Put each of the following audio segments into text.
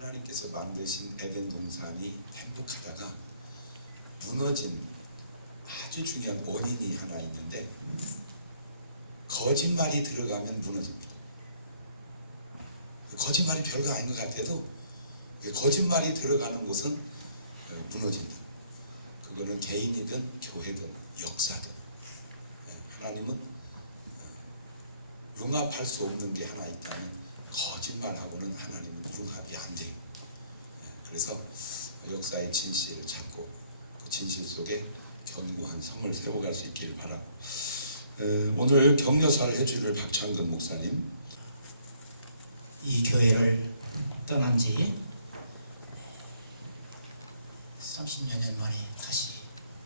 하나님께서 만드신 에덴 동산이 행복하다가 무너진 아주 중요한 원인이 하나 있는데, 거짓말이 들어가면 무너집니다. 거짓말이 별거 아닌 것 같아도 거짓말이 들어가는 곳은 무너진다. 그거는 개인이든 교회든 역사든. 하나님은 융합할 수 없는 게 하나 있다면 거짓말하고는 하나님은 융합이 안 돼요. 그래서 역사의 진실을 찾고 그 진실 속에 견고한 성을 세워갈 수 있기를 바라고, 오늘 격려사를 해주실 박창근 목사님, 이 교회를 떠난 지 30여 년 만에 다시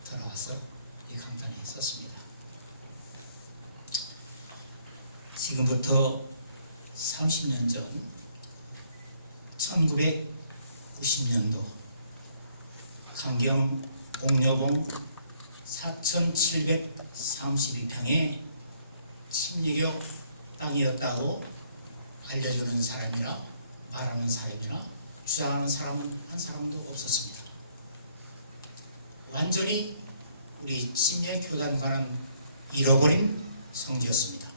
돌아와서 이 강단에 섰습니다. 지금부터 30년 전 1990년도 강경 옥녀봉 4,732평의 침례교 땅이었다고 알려주는 사람이나 말하는 사람이나 주장하는 사람은 한 사람도 없었습니다. 완전히 우리 침례교단과는 잃어버린 성지였습니다.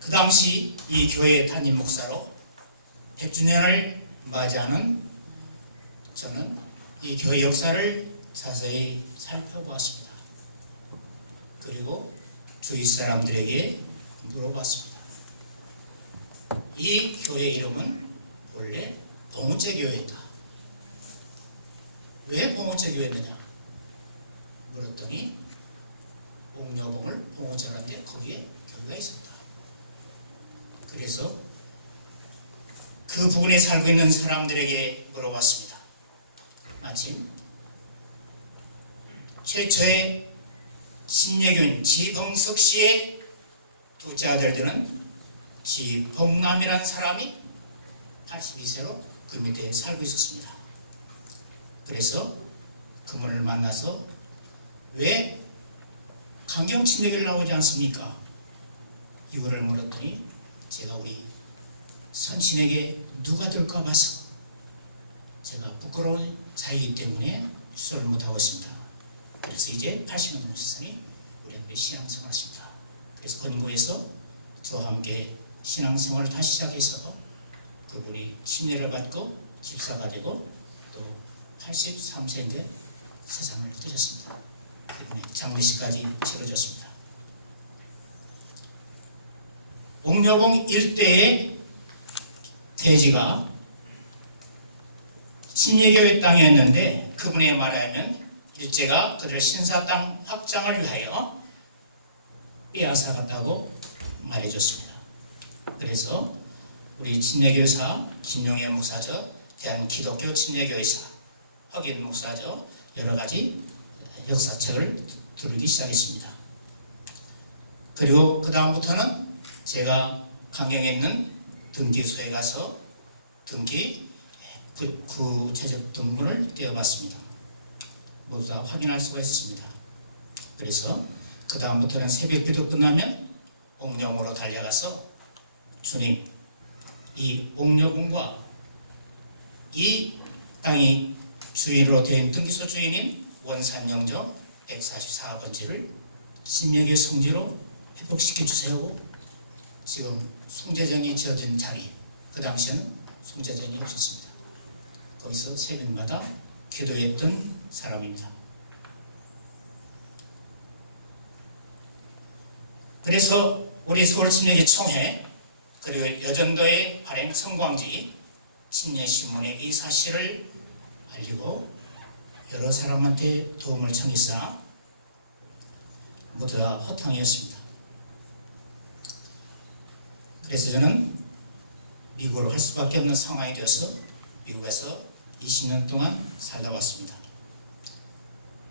그 당시 이 교회 담임 목사로 100주년을 맞이하는 저는 이 교회 역사를 자세히 살펴보았습니다. 그리고 주위 사람들에게 물어봤습니다. 이 교회 이름은 원래 봉우체 교회다. 왜 봉우체 교회느냐 물었더니 옥녀봉을 봉우체라는데 거기에 교회가 있었다. 그래서 그 부근에 살고 있는 사람들에게 물어봤습니다. 마침 최초의 신예교인 지봉석 씨의 둘째 아들 되는 지봉남이라는 사람이 82세로 그 밑에 살고 있었습니다. 그래서 그분을 만나서 왜 강경 침례교를 나오지 않습니까? 이거를 물었더니 제가 우리 선신에게 누가 될까 봐서 제가 부끄러운 자이기 때문에 수를 못하고 있습니다. 그래서 이제 80년 목사님이 우리한테 신앙생활을 하십니다. 그래서 권고에서 저와 함께 신앙생활을 다시 시작해서 그분이 침례를 받고 집사가 되고 또 83세인데 세상을 떠셨습니다. 그분의 장례식까지 치러졌습니다. 옥녀봉 일대의 대지가 침례교회 땅이었는데 그분에 말하면 일제가 그들 신사 땅 확장을 위하여 빼앗아갔다고 말해줬습니다. 그래서 우리 침례교사 김용현 목사저, 대한기독교 침례교회사 허긴 목사저 여러 가지 역사책을 두르기 시작했습니다. 그리고 그 다음부터는 제가 강경에 있는 등기소에 가서 등기 구체적 등본을 떼어봤습니다. 모두 다 확인할 수가 있습니다. 그래서 그 다음부터는 새벽기도 끝나면 옥녀봉으로 달려가서 주님, 이 옥녀봉과 이 땅이 주인으로 된 등기소 주인인 원산영조 144번지를 침례교 성지로 회복시켜 주세요. 지금 숭제전이 지어진 자리, 그 당시에는 숭제전이 없었습니다. 거기서 새벽마다 기도했던 사람입니다. 그래서 우리 서울침례교 총회 그리고 여전도의 발행 성광지 침례신문에 이 사실을 알리고 여러 사람한테 도움을 청해서 모두 다 허탕이었습니다. 그래서 저는 미국으로 갈 수밖에 없는 상황이 되어서 미국에서 20년 동안 살다 왔습니다.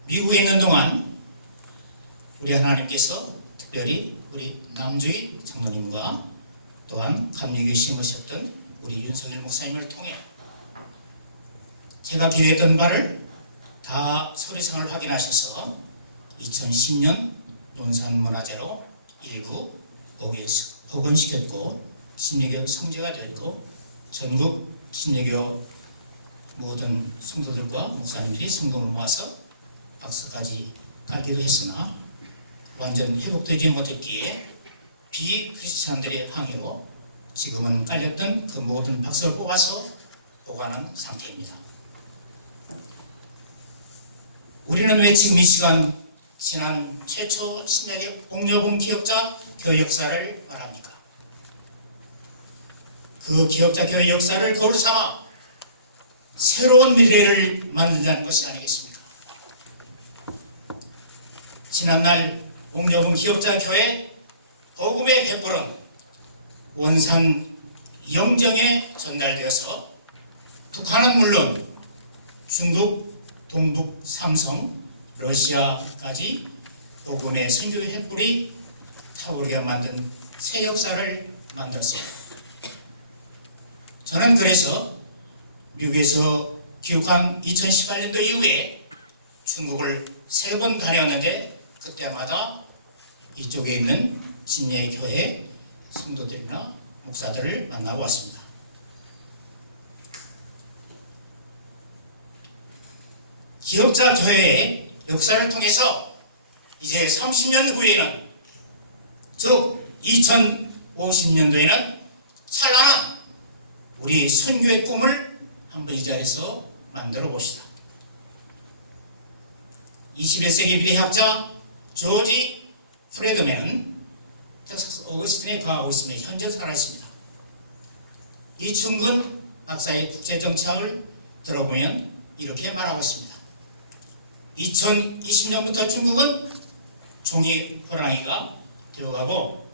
미국에 있는 동안 우리 하나님께서 특별히 우리 남주희 장로님과 또한 감리교에 심으셨던 우리 윤석열 목사님을 통해 제가 기도했던 바를 다 서류상을 확인하셔서 2010년 논산문화재로 일부 복원시켰고 침례교 성지가 되었고 전국 신예교 모든 성도들과 목사님들이 성금을 모아서 박스까지 깔기도 했으나 완전 회복되지 못했기에 비크리스찬들의 항의로 지금은 깔렸던 그 모든 박스를 뽑아서 보관한 상태입니다. 우리는 왜 지금 이 시간 지난 최초 신약의 옥녀봉 기억자 교회 역사를 말합니까? 그 기억자 교회 역사를 거울 삼아 새로운 미래를 만든다는 것이 아니겠습니까? 지난날 옥녀봉 기억자 교회 복음의 횃불은 원산 영정에 전달되어서 북한은 물론 중국, 동북, 삼성, 러시아까지 복음의 선교의 횃불이 타오르게 만든 새 역사를 만들었습니다. 저는 그래서 미국에서 귀국한 2018년도 이후에 중국을 3번 다녀왔는데 그때마다 이쪽에 있는 진예교회 성도들이나 목사들을 만나고 왔습니다. 기억자 교회의 역사를 통해서 이제 30년 후에는, 즉 2050년도에는 찬란한 우리 선교의 꿈을 한번 이 자리에서 만들어 봅시다. 21세기 미래학자 조지 프레드맨은 텍사스 오거스틴에 거하고 있습니다. 현재 살아있습니다. 이충근 박사의 국제정치학을 들어보면 이렇게 말하고 있습니다. 2020년부터 중국은 종이 호랑이가 되어가고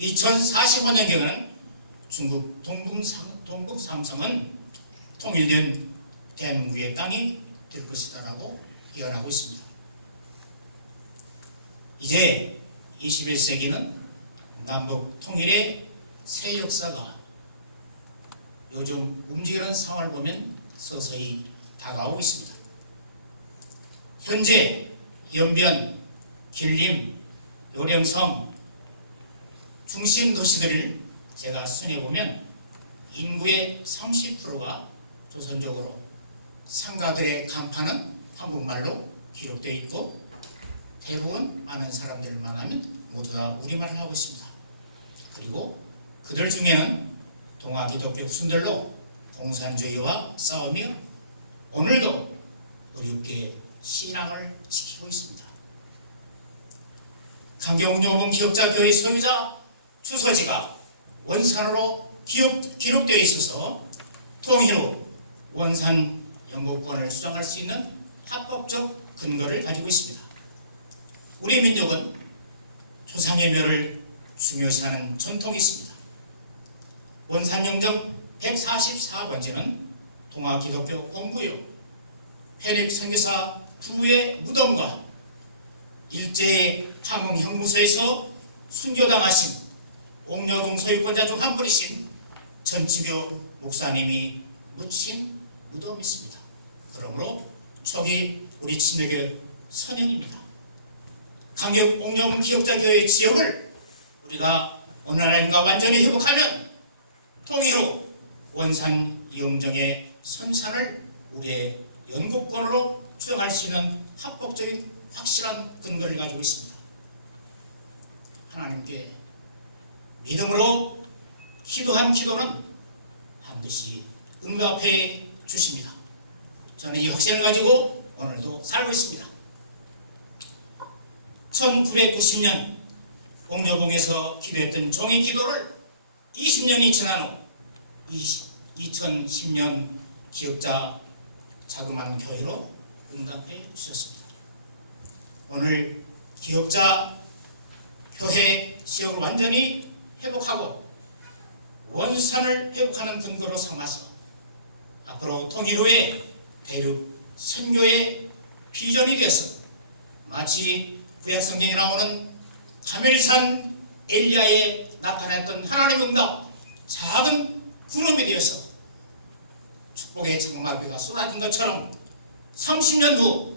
2045년경에는 중국 동북 삼성은 통일된 대한민국의 땅이 될 것이다라고 예언하고 있습니다. 이제 21세기는 남북 통일의 새 역사가 요즘 움직이는 상황을 보면 서서히 다가오고 있습니다. 현재 연변, 길림, 요령성 중심 도시들을 제가 순회해보면 인구의 30%가 조선족으로, 상가들의 간판은 한국말로 기록되어 있고 대부분 많은 사람들을 만나면 모두 다 우리말을 하고 있습니다. 그리고 그들 중에는 동아 기독교 후손들로 공산주의와 싸우며 오늘도 어렵게 신앙을 지키고 있습니다. 강경용봉 기억자 교회 소유자 주소지가 원산으로 기록되어 있어서 통일 후 원산 영구권을 주장할 수 있는 합법적 근거를 가지고 있습니다. 우리 민족은 조상의 묘를 중요시하는 전통이 있습니다. 원산영정 144번지는 동아기독교 공부요, 페릭 선교사 부부의 무덤과 일제의 함흥 형무소에서 순교당하신 옥녀봉 소유권자 중 한 분이신 전치교 목사님이 묻힌 무덤이 있습니다. 그러므로 저기 우리 친례교 선영입니다. 강경 옥녀봉 기억자 교회 지역을 우리가 어느 나라인가 완전히 회복하면 통일 후 원산 영정의 선산을 우리의 영국권으로 주장할 수 있는 합법적인 확실한 근거를 가지고 있습니다. 하나님께 믿음으로 기도한 기도는 반드시 응답해 주십니다. 저는 이 확신을 가지고 오늘도 살고 있습니다. 1990년 옥녀봉에서 기도했던 종의 기도를 20년이 지난 후 2010년 기억자 자그마한 교회로 응답해 주셨습니다. 오늘 기억자 교회 지역을 완전히 회복하고 원산을 회복하는 근거로 삼아서 앞으로 통일 후에 대륙 선교의 비전이 되어서 마치 구약성경에 나오는 가멜산 엘리야에 나타났던 하나님의 응답, 작은 구름이 되어서 축복의 장마비가 쏟아진 것처럼 30년 후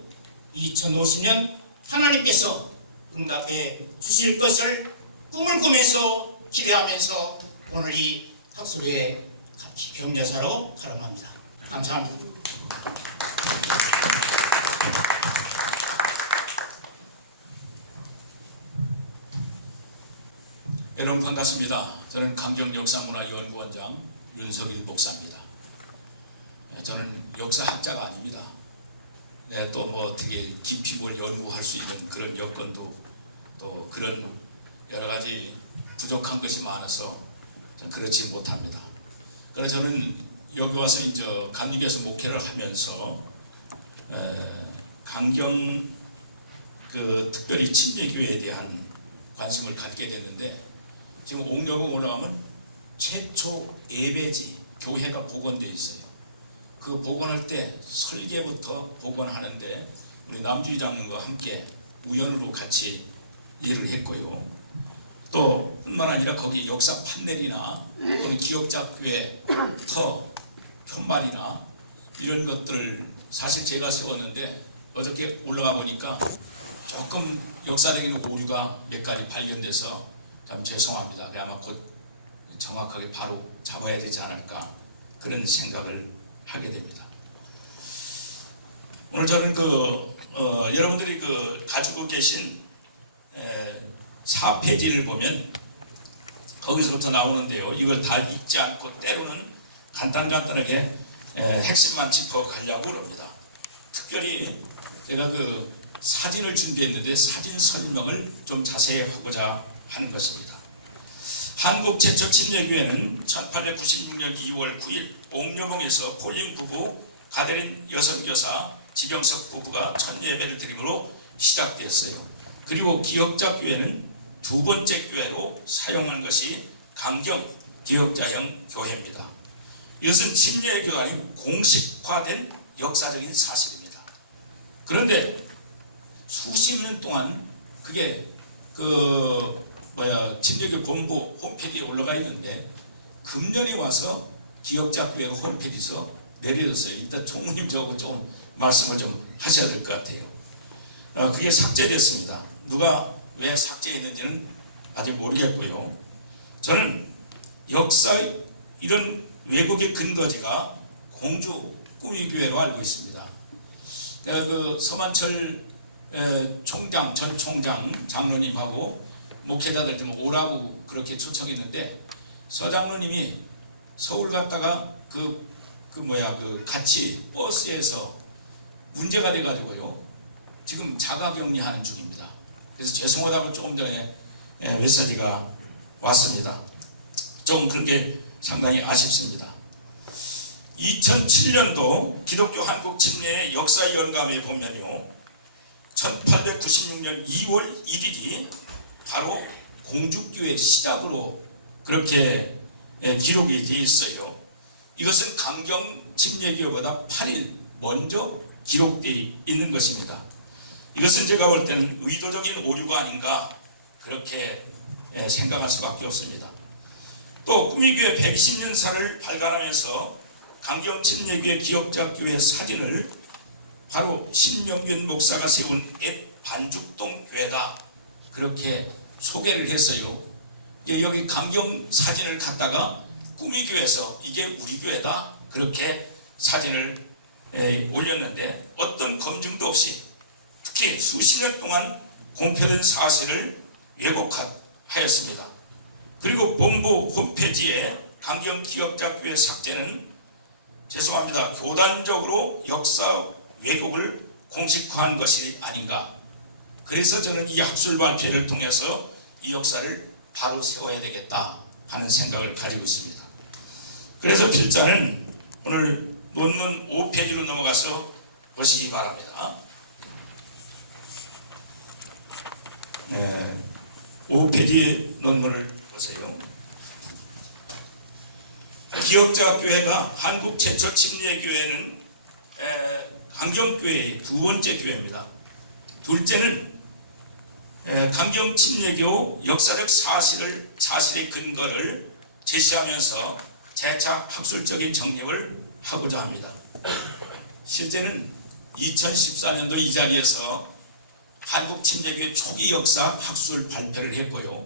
2050년 하나님께서 응답해 주실 것을 꿈을 꾸면서 기대하면서 오늘 이 학술회에 같이 경제사로 활용합니다. 감사합니다. 여러분 반갑습니다. 저는 강경역사문화연구원장 윤석일 목사입니다. 저는 역사학자가 아닙니다. 또 뭐 어떻게 깊이 뭘 연구할 수 있는 그런 여건도 또 그런 여러 가지 부족한 것이 많아서 그렇지 못합니다. 그래서 저는 여기 와서 이제 강릉에서 목회를 하면서 강경 특별히 침례교회에 대한 관심을 갖게 됐는데, 지금 옥녀봉 올라가면 최초 예배지 교회가 복원되어 있어요. 그 복원할 때 설계부터 복원하는데 우리 남주희 장로과 함께 우연으로 같이 일을 했고요. 또 뿐만 아니라 거기 역사 판넬이나 또는 기억자교회 편말이나 이런 것들을 사실 제가 세웠는데 어저께 올라가 보니까 조금 역사적인 오류가 몇 가지 발견돼서 참 죄송합니다. 아마 곧 정확하게 바로 잡아야 되지 않을까 그런 생각을 하게 됩니다. 오늘 저는 여러분들이 가지고 계신 4페이지를 보면 거기서부터 나오는데요. 이걸 다 읽지 않고 때로는 간단하게 핵심만 짚어가려고 합니다. 특별히 제가 사진을 준비했는데 사진 설명을 좀 자세히 하고자 하는 것입니다. 한국 최초 침례교회는 1896년 2월 9일 옥녀봉에서 폴링 부부, 가데린 여선교사, 지경석 부부가 첫 예배를 드림으로 시작되었어요. 그리고 기억자교회는 두 번째 교회로 사용한 것이 강경 기억자형 교회입니다. 이것은 침례교단이 공식화된 역사적인 사실입니다. 그런데 수십 년 동안 그게 침례교 본부 홈페이지에 올라가 있는데 금년에 와서 기억자교회 홈페이지에서 내려졌어요. 일단 총무님 저하고 좀 말씀을 좀 하셔야 될 것 같아요. 그게 삭제됐습니다. 누가 왜 삭제했는지는 아직 모르겠고요. 저는 역사의 이런 왜곡의 근거지가 공주 꾸미교회로 알고 있습니다. 내가 서만철 전 총장 장로님하고 목회자들 좀 오라고 그렇게 초청했는데 서장로님이 서울 갔다가 같이 버스에서 문제가 돼가지고요. 지금 자가격리하는 중입니다. 그래서 죄송하다고 조금 전에 메시지가 왔습니다. 조금 그런 게 상당히 아쉽습니다. 2007년도 기독교 한국 침례의 역사 연감에 보면요. 1896년 2월 1일이 바로 공주교회 시작으로 그렇게 기록이 되어 있어요. 이것은 강경 침례교회보다 8일 먼저 기록되어 있는 것입니다. 이것은 제가 볼 때는 의도적인 오류가 아닌가 그렇게 생각할 수밖에 없습니다. 또 꾸미교회 120년사를 발간하면서 강경 침례교회 기억자교회 사진을 바로 신명균 목사가 세운 앱 반죽동 교회다 그렇게 소개를 했어요. 여기 강경 사진을 갖다가 꾸미교회에서 이게 우리 교회다 그렇게 사진을 올렸는데 어떤 검증도 없이 특히 수십 년 동안 공표된 사실을 왜곡하였습니다. 그리고 본부 홈페이지에 강경 기억자교회 삭제는 죄송합니다. 교단적으로 역사 왜곡을 공식화한 것이 아닌가. 그래서 저는 이 학술 발표를 통해서 이 역사를 바로 세워야 되겠다 하는 생각을 가지고 있습니다. 그래서 필자는 오늘 논문 5페이지로 넘어가서 보시기 바랍니다. 5페이지 논문을 보세요. 기억자교회가 한국 최초 침례교회는 강경교회의 두 번째 교회입니다. 둘째는 강경 침례교 역사적 사실의 근거를 제시하면서 재차 학술적인 정립을 하고자 합니다. 실제는 2014년도 이 자리에서 한국 침례교회 초기 역사 학술 발표를 했고요.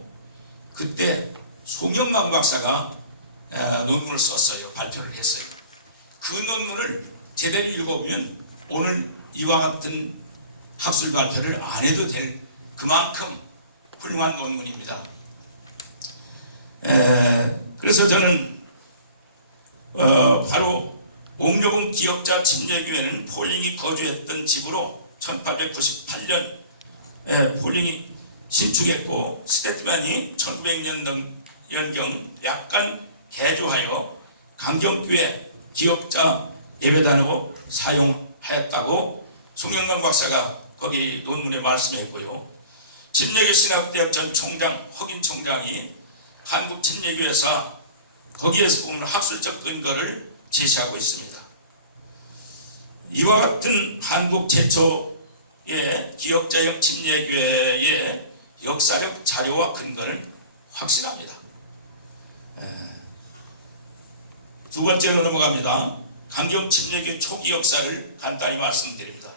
그때 송영만 박사가 논문을 썼어요. 발표를 했어요. 그 논문을 제대로 읽어보면 오늘 이와 같은 학술 발표를 안 해도 될 그만큼 훌륭한 논문입니다. 그래서 저는 바로 옥녀봉 기역자 침례교회는 폴링이 거주했던 집으로 1898년 폴링이 신축했고 스테트만이 1900년경 약간 개조하여 강경교회 기역자 예배단으로 사용하였다고 송영강 박사가 거기 논문에 말씀했고요. 침례교 신학대학 전 총장 허긴 총장이 한국 침례교회사 거기에서 보면 학술적 근거를 제시하고 있습니다. 이와 같은 한국 최초의 기역자형 침례교회의 역사적 자료와 근거는 확실합니다. 두 번째로 넘어갑니다. 강경 침례교회 초기 역사를 간단히 말씀드립니다.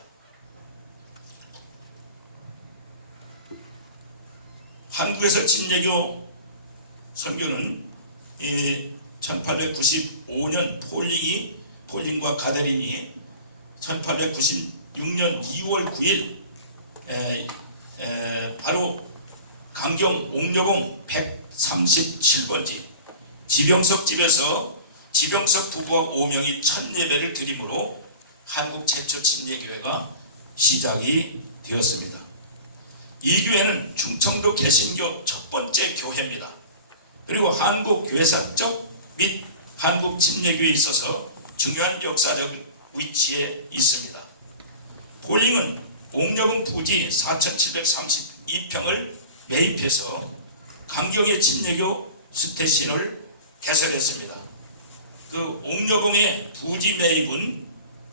한국에서 침례교 선교는 1895년 폴링과 가데린이 1896년 2월 9일 바로 강경 옥녀봉 137번지 지병석 집에서 지병석 부부와 5명이 첫 예배를 드림으로 한국 최초 침례교회가 시작이 되었습니다. 이 교회는 충청도 개신교 첫 번째 교회입니다. 그리고 한국 교회사적 및 한국 침례교회에 있어서 중요한 역사적 위치에 있습니다. 폴링은 옥녀봉 부지 4732평을 매입해서 강경의 침례교 스테이션을 개설했습니다. 그 옥녀봉의 부지 매입은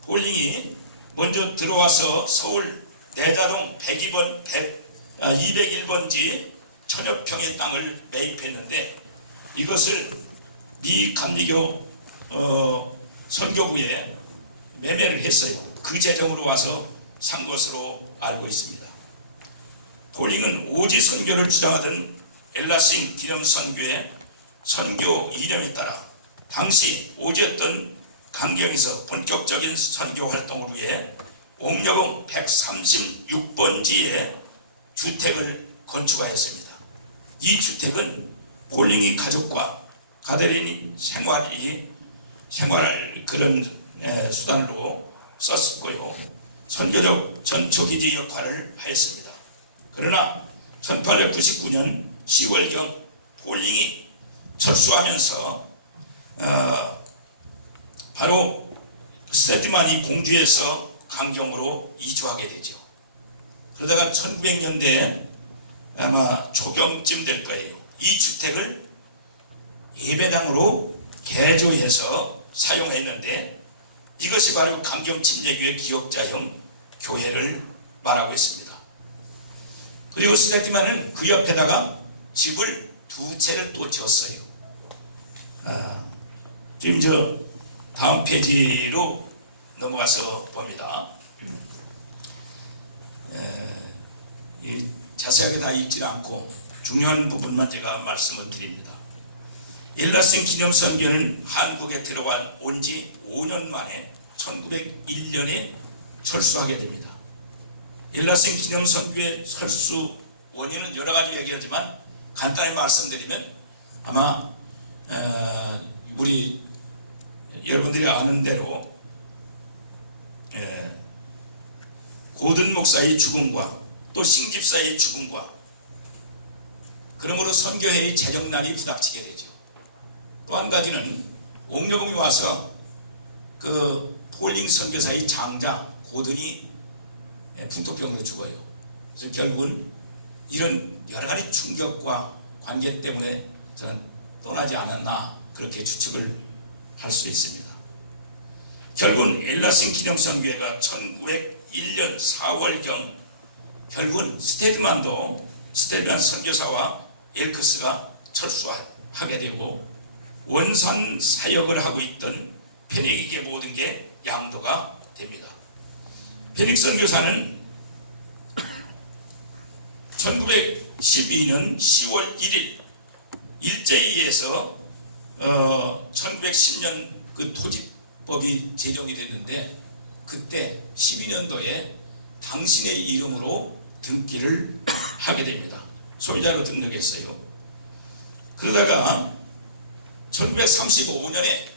폴링이 먼저 들어와서 서울 내자동 201번지 천여 평의 땅을 매입했는데 이것을 미 감리교 선교부에 매매를 했어요. 그 재정으로 와서 산 것으로 알고 있습니다. 폴링은 오지 선교를 주장하던 엘라싱 기념 선교의 선교 이념에 따라 당시 오지였던 강경에서 본격적인 선교 활동을 위해 옥녀봉 136번지에 주택을 건축하였습니다. 이 주택은 폴링이 가족과 가데린이 생활을 그런 수단으로 썼고요. 선교적 전초기지 역할을 하였습니다. 그러나 1899년 10월경 폴링이 철수하면서 바로 스테트만이 공주에서 강경으로 이주하게 되죠. 그러다가 1900년대 아마 초경쯤 될 거예요. 이 주택을 예배당으로 개조해서 사용했는데 이것이 바로 강경 침례교회 기역자형 교회를 말하고 있습니다. 그리고 스테트만은 그 옆에다가 집을 두 채를 또 지었어요. 지금 저 다음 페이지로 넘어가서 봅니다. 자세하게 다 읽지는 않고 중요한 부분만 제가 말씀을 드립니다. 엘라싱 기념선교는 한국에 들어온 지 5년 만에 1901년에 철수하게 됩니다. 엘라싱 기념선교의 철수 원인은 여러 가지 얘기하지만 간단히 말씀드리면 아마 우리 여러분들이 아는 대로 고든 목사의 죽음과 또 신집사의 죽음과 그러므로 선교회의 재정난이 부닥치게 되죠. 또 한 가지는 옥녀봉에 와서 그 폴링 선교사의 장자 고든이 풍토병으로 죽어요. 그래서 결국은 이런 여러 가지 충격과 관계 때문에 저는 떠나지 않았나 그렇게 추측을 할 수 있습니다. 결국은 엘라싱 기념선교회가 1901년 4월경 결국은 스테드만 선교사와 엘크스가 철수하게 되고 원산 사역을 하고 있던 페닉에게 모든 게 양도가 됩니다. 페닉 선교사는 1912년 10월 1일 일제히에서 1910년 그 토지법이 제정이 됐는데 그때 12년도에 당신의 이름으로 등기를 하게 됩니다. 소유자로 등록했어요. 그러다가 1935년에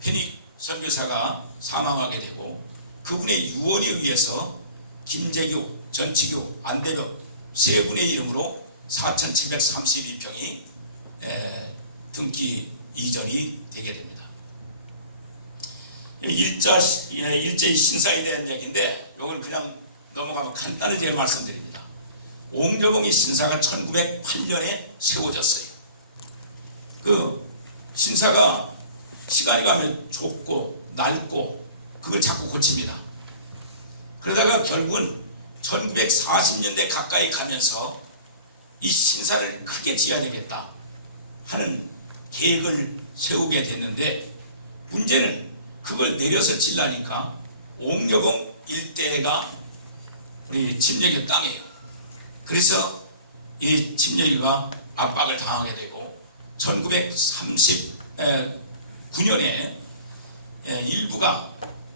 페닉 선교사가 사망하게 되고 그분의 유언에 의해서 김재규, 전치규, 안대벽 세 분의 이름으로 4,732평이 등기 이전이 되게 됩니다. 일제의 신사에 대한 얘기인데 이걸 그냥 넘어가면 간단히 제가 말씀드립니다. 옥녀봉이 신사가 1908년에 세워졌어요. 그 신사가 시간이 가면 좁고 낡고 그걸 자꾸 고칩니다. 그러다가 결국은 1940년대 가까이 가면서 이 신사를 크게 지어야 되겠다 하는 계획을 세우게 됐는데 문제는 그걸 내려서 지려니까 옥녀봉 일대가 우리 침례교 땅이에요. 그래서 이 침례교가 압박을 당하게 되고 1939년에 일부가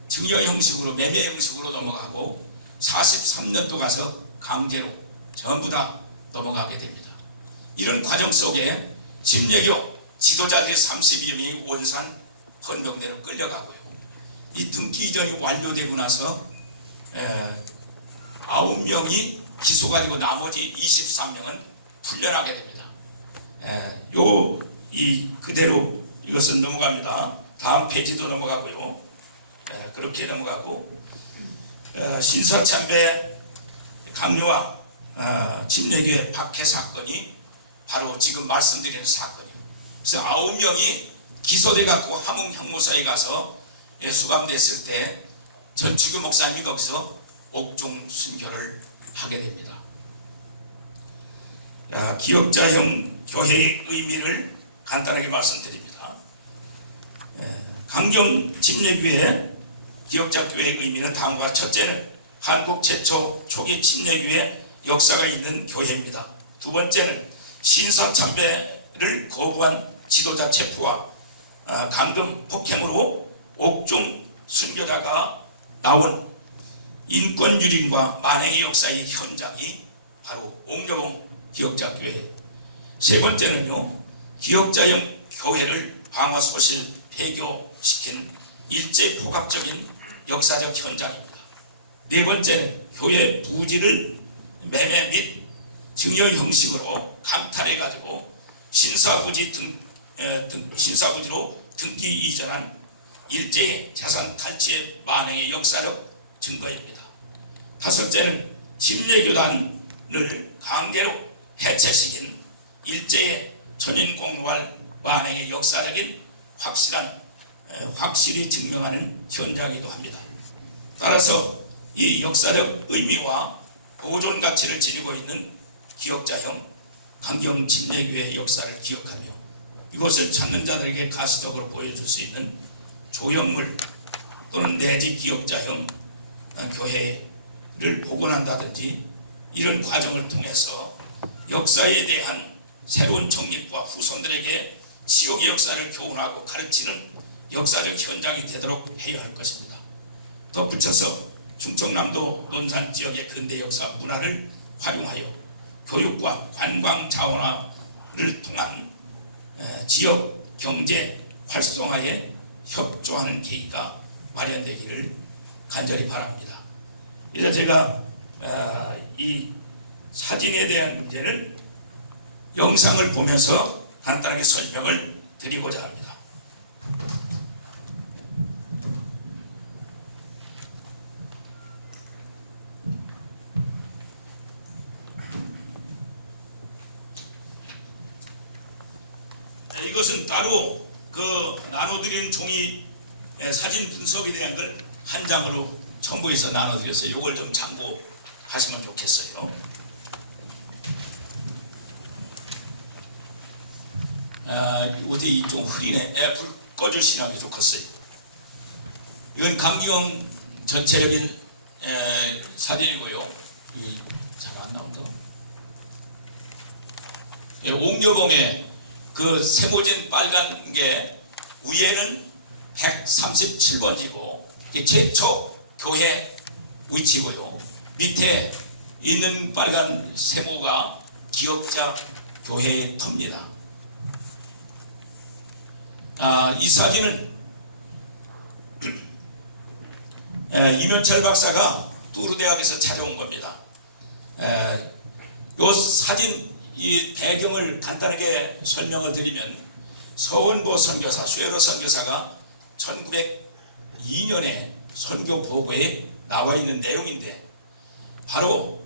증여 형식으로 매매 형식으로 넘어가고 43년도 가서 강제로 전부 다 넘어가게 됩니다. 이런 과정 속에 침례교 지도자들 30여 명이 원산 헌병대로 끌려가고요. 이 등기 이전이 완료되고 나서 9명이 기소가 되고 나머지 23명은 풀려나게 됩니다. 그대로 이것은 넘어갑니다. 다음 페이지도 넘어가고요. 그렇게 넘어가고 신사참배 강요와 침례교의 박해 사건이 바로 지금 말씀드리는 사건이에요. 그래서 9명이 기소돼 갖고 함흥 형무소에 가서 수감됐을 때 전치규 목사님이 거기서 옥중 순교를 하게 됩니다. 기역자형 교회의 의미를 간단하게 말씀드립니다. 강경 침례교회 기역자교회의 의미는 다음과 첫째는 한국 최초 초기 침례교회 역사가 있는 교회입니다. 두 번째는 신사참배를 거부한 지도자 체포와 강금 폭행으로 옥중 순교자가 나온 인권 유린과 만행의 역사의 현장이 바로 옥녀봉 기역자교회. 세 번째는요, 기역자형 교회를 방화소실 폐교시킨 일제 포각적인 역사적 현장입니다. 네 번째는 교회 부지를 매매 및 증여 형식으로 강탈해가지고 신사부지로 등기 이전한 일제의 재산 탈취의 만행의 역사적 증거입니다. 다섯째는 침례교단을 강제로 해체시킨 일제의 천인공노할 만행의 역사적인 확실히 증명하는 현장이기도 합니다. 따라서 이 역사적 의미와 보존 가치를 지니고 있는 기역자형 강경 침례교회의 역사를 기억하며 이것을 찾는 자들에게 가시적으로 보여줄 수 있는 조형물 또는 내지 기역자형 교회를 복원한다든지 이런 과정을 통해서 역사에 대한 새로운 정립과 후손들에게 지옥의 역사를 교훈하고 가르치는 역사적 현장이 되도록 해야 할 것입니다. 덧붙여서 충청남도 논산 지역의 근대 역사 문화를 활용하여 교육과 관광 자원화를 통한 지역 경제 활성화에 협조하는 계기가 마련되기를 간절히 바랍니다. 이제 제가 이 사진에 대한 문제는 영상을 보면서 간단하게 설명을 드리고자 합니다. 이것은 따로 나눠드린 종이 사진 분석에 대한 걸 한 장으로 첨부해서 나눠드렸어요. 이걸 좀 참고하시면 좋겠어요. 어디 이쪽 흐리네. 불 꺼주시라고 좋겠어요. 이건 강경 전체적인 사진이고요. 잘 안 나온다. 옥녀봉의 그 세모진 빨간 게 위에는 137번지고 최초 교회 위치고요. 밑에 있는 빨간 세모가 기역자 교회의 터입니다. 이 사진은 이면철 박사가 뚜르대학에서 찾아온 겁니다. 이 사진 이 배경을 간단하게 설명을 드리면 서원보 선교사, 쉐러 선교사가 1902년에 선교 보고에 나와 있는 내용인데 바로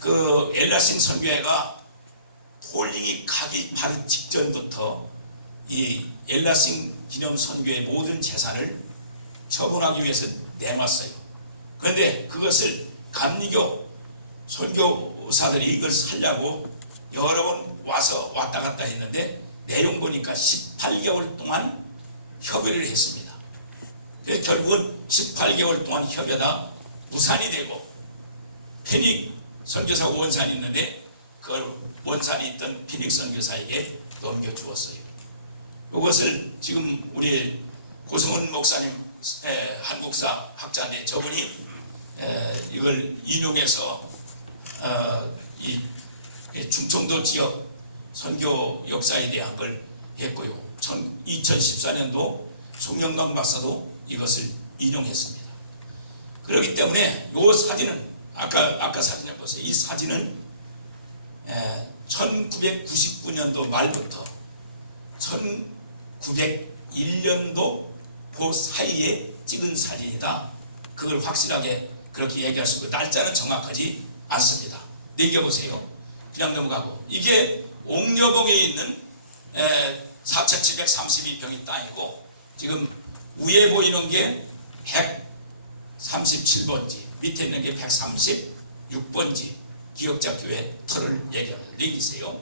그 엘라신 선교회가 폴링이 가기 바로 직전부터 이 엘라신 기념 선교의 모든 재산을 처분하기 위해서 내놨어요. 그런데 그것을 감리교 선교사들이 이걸 살려고 여러 번 와서 왔다 갔다 했는데 내용 보니까 18개월 동안 협의를 했습니다. 그래서 결국은 18개월 동안 협의하다 무산이 되고 피닉 선교사 원산이 있는데 그 원산이 있던 피닉 선교사에게 넘겨주었어요. 이것을 지금 우리 고승훈 목사님 한국사 학자인데 저분이 이걸 인용해서 이 충청도 지역 선교 역사에 대한 걸 했고요. 2014년도 송영강 박사도 이것을 인용했습니다. 그렇기 때문에 이 사진은 아까 사진을 보세요. 이 사진은 1999년도 말부터 1901년도 그 사이에 찍은 사진이다. 그걸 확실하게 그렇게 얘기할 수 있고 날짜는 정확하지 않습니다. 넘겨보세요. 그냥 넘어가고 이게 옥녀봉에 있는 4,732평의 땅이고 지금 위에 보이는 게 137번지 밑에 있는 게 136번지 기역자 교회 터를 얘기합니다. 넘기세요.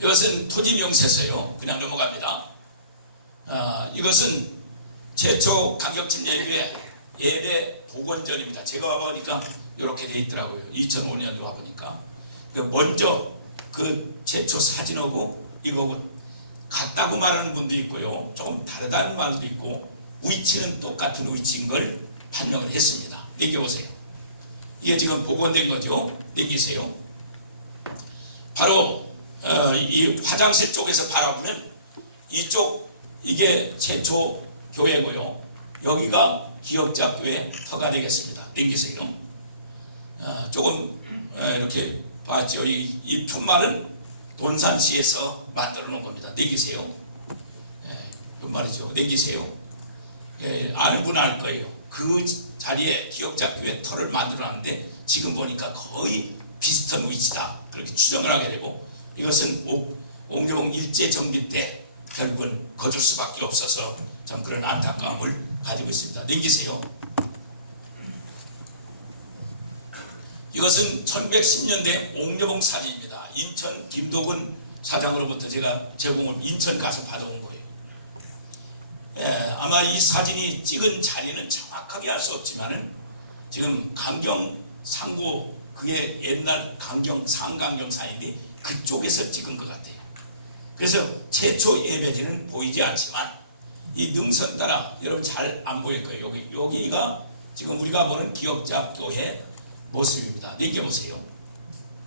이것은 토지 명세서요. 그냥 넘어갑니다. 이것은 최초 강격침례교회 예배 복원전입니다. 제가 와보니까 이렇게 돼 있더라고요. 2005년도 와보니까 먼저 그 최초 사진하고 이거하고 같다고 말하는 분도 있고요. 조금 다르다는 말도 있고 위치는 똑같은 위치인 걸 판명을 했습니다. 넘겨보세요. 이게 지금 복원된 거죠. 넘기세요. 바로 이 화장실 쪽에서 바라보면 이쪽 이게 최초 교회고요. 여기가 기역자 교회 터가 되겠습니다. 넘기세요. 조금 이렇게 봤죠. 이 편말은 돈산시에서 만들어 놓은 겁니다. 넘기세요. 그 말이죠. 넘기세요. 아는 분 알 거예요. 그 자리에 기역자 교회 터를 만들어 놨는데 지금 보니까 거의 비슷한 위치다. 그렇게 추정을 하게 되고 이것은 옥녀봉 일제 정비 때 결국은 거둘 수밖에 없어서 참 그런 안타까움을 가지고 있습니다. 넘기세요. 이것은 1910년대 옥녀봉 사진입니다. 인천 김도근 사장으로부터 제가 제공을 인천 가서 받아온 거예요. 아마 이 사진이 찍은 자리는 정확하게 알 수 없지만은 지금 강경 상고 그게 옛날 강경 상강경 사이인데 그쪽에서 찍은 것 같아요. 그래서 최초 예배지는 보이지 않지만 이 능선 따라 여러분 잘 안 보일 거예요. 여기가 지금 우리가 보는 기역자 교회 모습입니다. 넘겨보세요.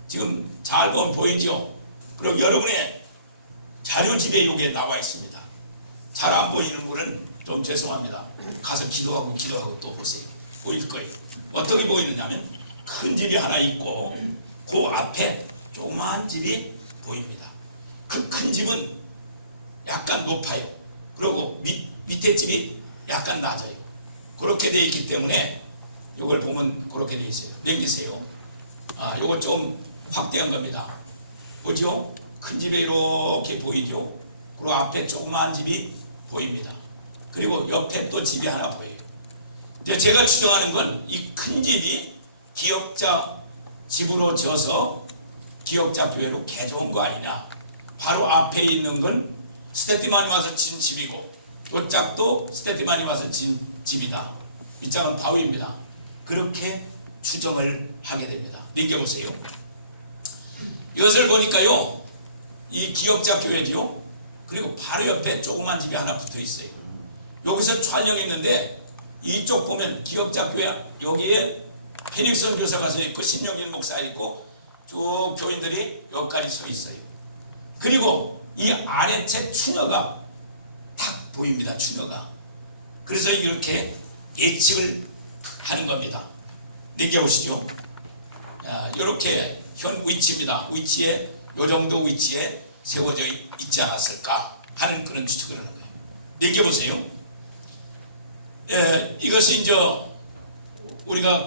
지금 잘 보면 보이죠? 그럼 여러분의 자료집에 이게 나와 있습니다. 잘 안 보이는 분은 좀 죄송합니다. 가서 기도하고 또 보세요. 보일 거예요. 어떻게 보이느냐면 큰 집이 하나 있고 그 앞에 조그마한 집이 보입니다. 그 큰 집은 약간 높아요. 그리고 밑에 집이 약간 낮아요. 그렇게 되어 있기 때문에 이걸 보면 그렇게 되어 있어요. 넘기세요. 이건 좀 확대한 겁니다. 보죠? 큰 집에 이렇게 보이죠? 그리고 앞에 조그마한 집이 보입니다. 그리고 옆에 또 집이 하나 보여요. 제가 추정하는 건 이 큰 집이 기역자 집으로 지어서 기역자 교회로 개조한 거 아니냐. 바로 앞에 있는 건 스테티만이 와서 진 집이고 이 짝도 스테티만이 와서 진 집이다. 이 짝은 바위입니다. 그렇게 추정을 하게 됩니다. 넘겨보세요. 이것을 보니까요. 이 기역자 교회죠. 그리고 바로 옆에 조그만 집이 하나 붙어 있어요. 여기서 촬영했는데 이쪽 보면 기역자 교회 여기에 페닉슨 교사가 서 있고 신영길 목사 있고 쭉 교인들이 여기까지 서 있어요. 그리고 이 아래채 추녀가 딱 보입니다. 추녀가. 그래서 이렇게 예측을 하는 겁니다. 느껴보시죠. 이렇게 현 위치입니다. 위치에 요 정도 위치에 세워져 있지 않았을까 하는 그런 추측을 하는 거예요. 느껴보세요. 이것이 이제 우리가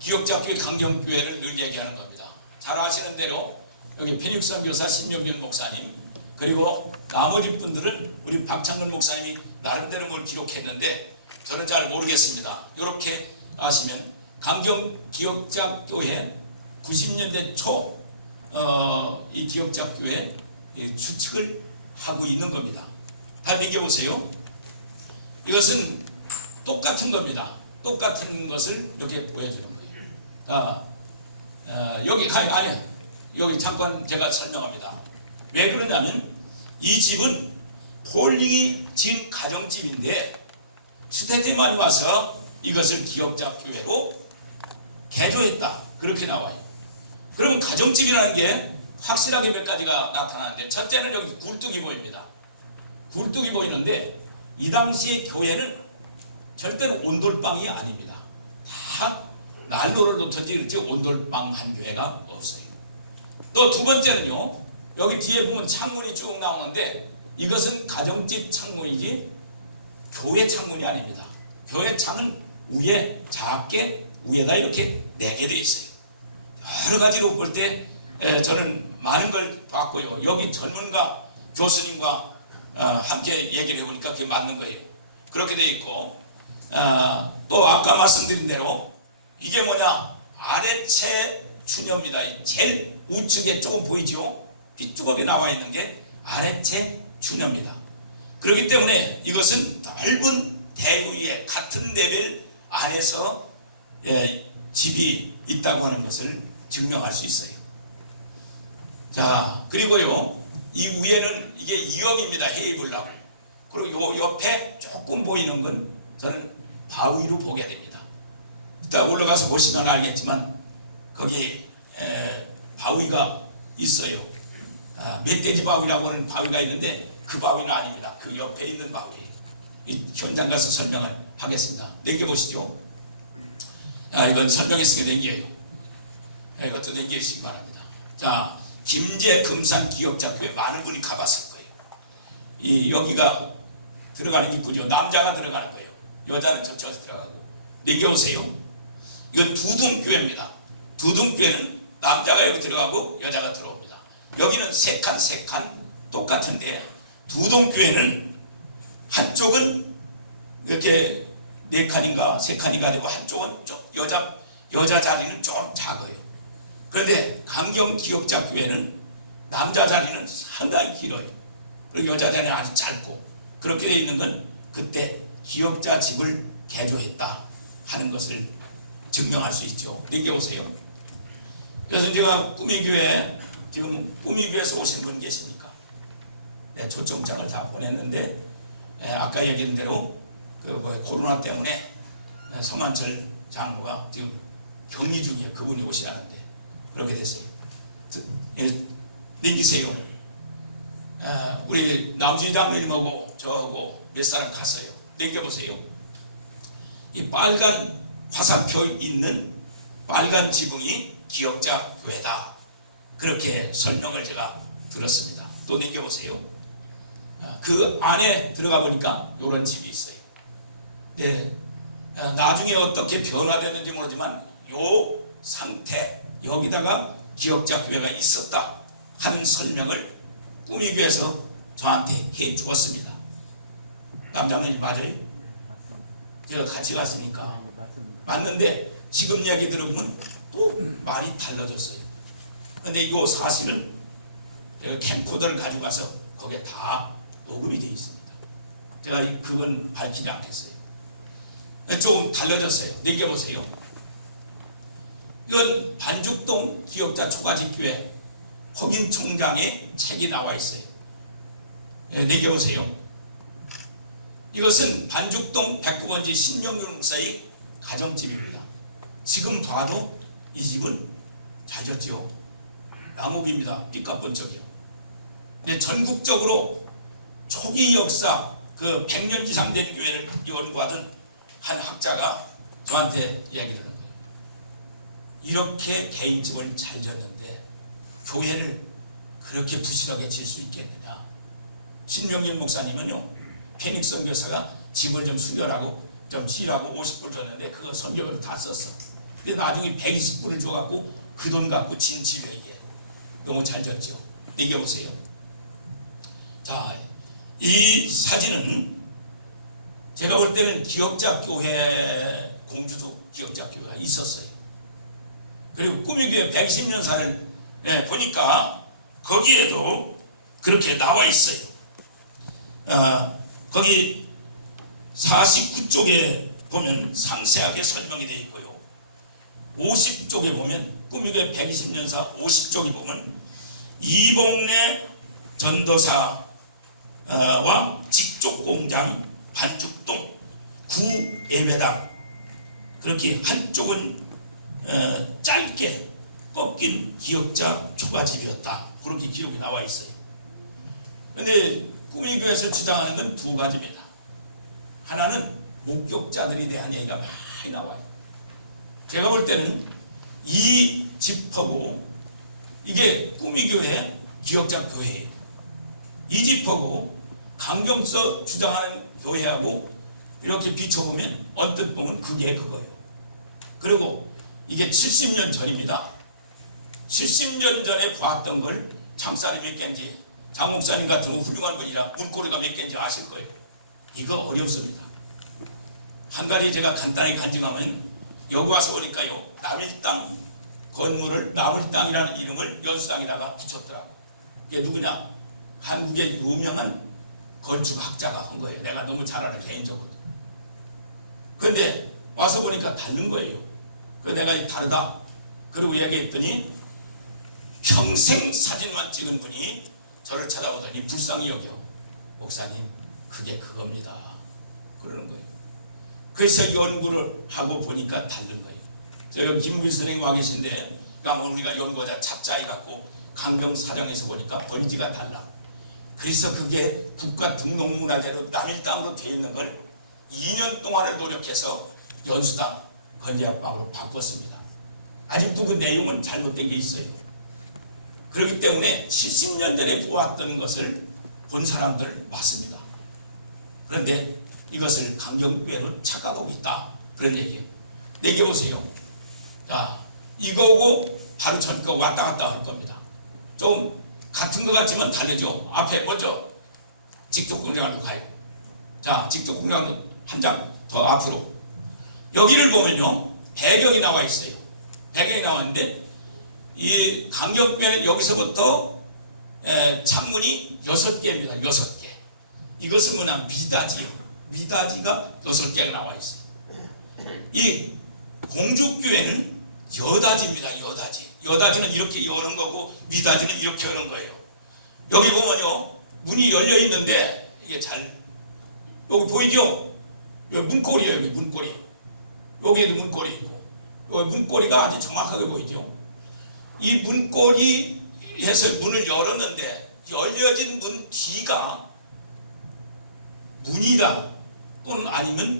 기역자교회 강경교회를 늘 얘기하는 겁니다. 잘 아시는 대로 여기 페닉슨 교사 신명균 목사님 그리고 나머지 분들은 우리 박창근 목사님이 나름대로 뭘 기록했는데 저는 잘 모르겠습니다. 이렇게 아시면 강경기역자교회 90년대 초 이 기역자교회 추측을 하고 있는 겁니다. 다 느껴보세요. 이것은 똑같은 겁니다. 똑같은 것을 이렇게 보여주는 거예요. 여기 잠깐 제가 설명합니다. 왜 그러냐면 이 집은 폴링이 지은 가정집인데 스테테만이 와서 이것을 기역자 교회로 개조했다. 그렇게 나와요. 그러면 가정집이라는 게 확실하게 몇 가지가 나타나는데 첫째는 여기 굴뚝이 보입니다. 굴뚝이 보이는데 이 당시의 교회는 절대로 온돌방이 아닙니다. 다 난로를 놓든지 그렇지 온돌방 한 교회가 없어요. 또 두 번째는요. 여기 뒤에 보면 창문이 쭉 나오는데 이것은 가정집 창문이지 교회 창문이 아닙니다. 교회 창은 위에 작게 위에다 이렇게 내게 되어 있어요. 여러 가지로 볼 때 저는 많은 걸 봤고요. 여기 전문가 교수님과 함께 얘기를 해보니까 그게 맞는 거예요. 그렇게 되어 있고 또 아까 말씀드린 대로 이게 뭐냐 아래채 추녀입니다. 제일 우측에 조금 보이죠? 뒤쪽에 나와 있는 게 아래채 추녀입니다. 그렇기 때문에 이것은 넓은 대구 위에 같은 레벨 안에서 집이 있다고 하는 것을 증명할 수 있어요. 자, 그리고요 이 위에는 이게 이염입니다. 헤이블라고. 그리고 요 옆에 조금 보이는 건 저는 바위로 보게 됩니다. 이따 올라가서 보시면 알겠지만 거기 바위가 있어요. 멧돼지 바위라고 하는 바위가 있는데 그 바위는 아닙니다. 그 옆에 있는 바위. 이 현장 가서 설명을 하겠습니다. 넘겨보시죠. 이건 설명했으니까 넘겨요. 이것도 넘기시기 바랍니다. 자, 김제 금산 기역자교회 많은 분이 가봤을 거예요. 여기가 들어가는 입구죠. 남자가 들어가는 거예요. 여자는 저쪽에서 들어가고. 넘겨보세요. 이건 두둥교회입니다. 두둥교회는 남자가 여기 들어가고 여자가 들어옵니다. 여기는 세 칸 똑같은데 두둥교회는 한쪽은 이렇게 4칸인가 3칸인가 되고 한쪽은 좀 여자 자리는 좀 작아요. 그런데 강경기역자교회는 남자 자리는 상당히 길어요. 그리고 여자 자리는 아주 짧고 그렇게 되어 있는 건 그때 기역자 집을 개조했다 하는 것을 증명할 수 있죠. 넘겨보세요. 그래서 제가 꾸미교회 지금 꾸미교회에서 오신 분 계십니까? 초청장을 다 보냈는데 아까 얘기한 대로 코로나 때문에 성한철 장로가 지금 격리 중이에요. 그분이 오시라는데 그렇게 됐어요. 넘기세요. 우리 남주희 장로님하고 저하고 몇 사람 갔어요. 넘겨보세요. 이 빨간 화살표 있는 빨간 지붕이 기역자 교회다. 그렇게 설명을 제가 들었습니다. 또 넘겨보세요. 그 안에 들어가 보니까 이런 집이 있어요. 네, 나중에 어떻게 변화되는지 모르지만 이 상태 여기다가 기역자 교회가 있었다 하는 설명을 꾸미교회에서 저한테 해 주었습니다. 남장로님 맞아요? 제가 같이 갔으니까 맞는데 지금 얘기 들어보면 또 말이 달라졌어요. 근데 이 사실은 제가 캠코더를 가지고 가서 거기에 다 녹음이 되어 있습니다. 제가 그건 밝히지 않겠어요. 조금 달라졌어요. 넘겨보세요. 이건 반죽동 기역자 초가집교회 허긴 총장의 책이 나와 있어요. 내겨오세요. 이것은 반죽동 백구번지 신명균 목사의 가정집입니다. 지금 봐도 이 집은 잘 졌죠. 나무비입니다. 삐까뻔쩍이요. 근데 전국적으로 초기 역사 그 100년 이상 된 교회를 연구하던 한 학자가 저한테 이야기를 한 거예요. 이렇게 개인집을 잘 졌는데 교회를 그렇게 부실하게 질 수 있겠느냐. 신명균 목사님은요, 페닉 선교사가 집을 좀 수결하고 좀 지라고 50불 줬는데 그거 선교를 다 썼어. 근데 나중에 120불을 줘갖고 그 돈 갖고 진 집에 이게 너무 잘 졌죠. 내겨보세요. 자, 이 사진은 제가 볼 때는 기억자교회, 공주도 기억자교회가 있었어요. 그리고 꾸미교회 120년사를 보니까 거기에도 그렇게 나와 있어요. 거기 49쪽에 보면 상세하게 설명이 되어 있고요. 50쪽에 보면 꾸미교회 120년사 50쪽에 보면 이봉래 전도사와 직족공장 반죽동 구예배당 그렇게 한쪽은 짧게 꺾인 기역자 초가집이었다. 그렇게 기록이 나와 있어요. 그런데 꾸미교회에서 주장하는 건 두 가지입니다. 하나는 목격자들에 대한 얘기가 많이 나와요. 제가 볼 때는 이 집하고 이게 꾸미교회 기역자 교회예요. 이 집하고 강경서 주장하는 교회하고 이렇게 비춰보면 언뜻 보면 그게 그거예요. 그리고 이게 70년 전입니다. 70년 전에 보았던 걸 장사님 몇 개인지 장 목사님 같은 훌륭한 분이라 문고리가 몇 개인지 아실 거예요. 이거 어렵습니다. 한 가지 제가 간단히 간증하면 여기 와서 보니까요, 남일땅 건물을 남일땅이라는 이름을 연수당에다가 붙였더라고요. 이게 누구냐? 한국의 유명한 건축학자가 한 거예요. 내가 너무 잘 알아, 개인적으로. 그런데 와서 보니까 다른 거예요. 그래서 내가 다르다. 그리고 얘기했더니 평생 사진만 찍은 분이 저를 찾아보더니 불쌍히 여겨. 목사님, 그게 그겁니다. 그러는 거예요. 그래서 연구를 하고 보니까 다른 거예요. 저 여기 김구일 선생님 와 계신데, 그러니까 우리가 연구하자 찹짜이 갖고 강경 사령에서 보니까 번지가 달라. 그래서 그게 국가 등록문화재로 남일 땅으로 되어 있는 걸 2년 동안을 노력해서 연수당 건재학방으로 바꿨습니다. 아직도 그 내용은 잘못된 게 있어요. 그렇기 때문에 70년 전에 보았던 것을 본 사람들 맞습니다. 그런데 이것을 강경교회로 착각하고 있다. 그런 얘기예요. 내겨보세요. 자, 이거고 바로 전 거 왔다 갔다 할 겁니다. 좀 같은 것 같지만 다르죠. 앞에 먼저 직접공장으로 가요. 자, 직접공장 한 장 더 앞으로. 여기를 보면요, 배경이 나와 있어요. 배경이 나왔는데 이 강경교회는 여기서부터 창문이 6개입니다. 6개. 이것은 뭐냐? 미닫이요. 미닫이가 6개가 나와 있어요. 이 공주교회는 여닫이입니다. 여닫이. 여닫이는 이렇게 여는 거고 미닫이는 이렇게 여는 거예요. 여기 보면요, 문이 열려 있는데 이게 잘 여기 보이죠? 여기 문고리예요. 여기 문고리. 여기에도 문고리 있고 여기 문고리가 아주 정확하게 보이죠? 이 문고리에서 문을 열었는데 열려진 문 뒤가 문이다 또는 아니면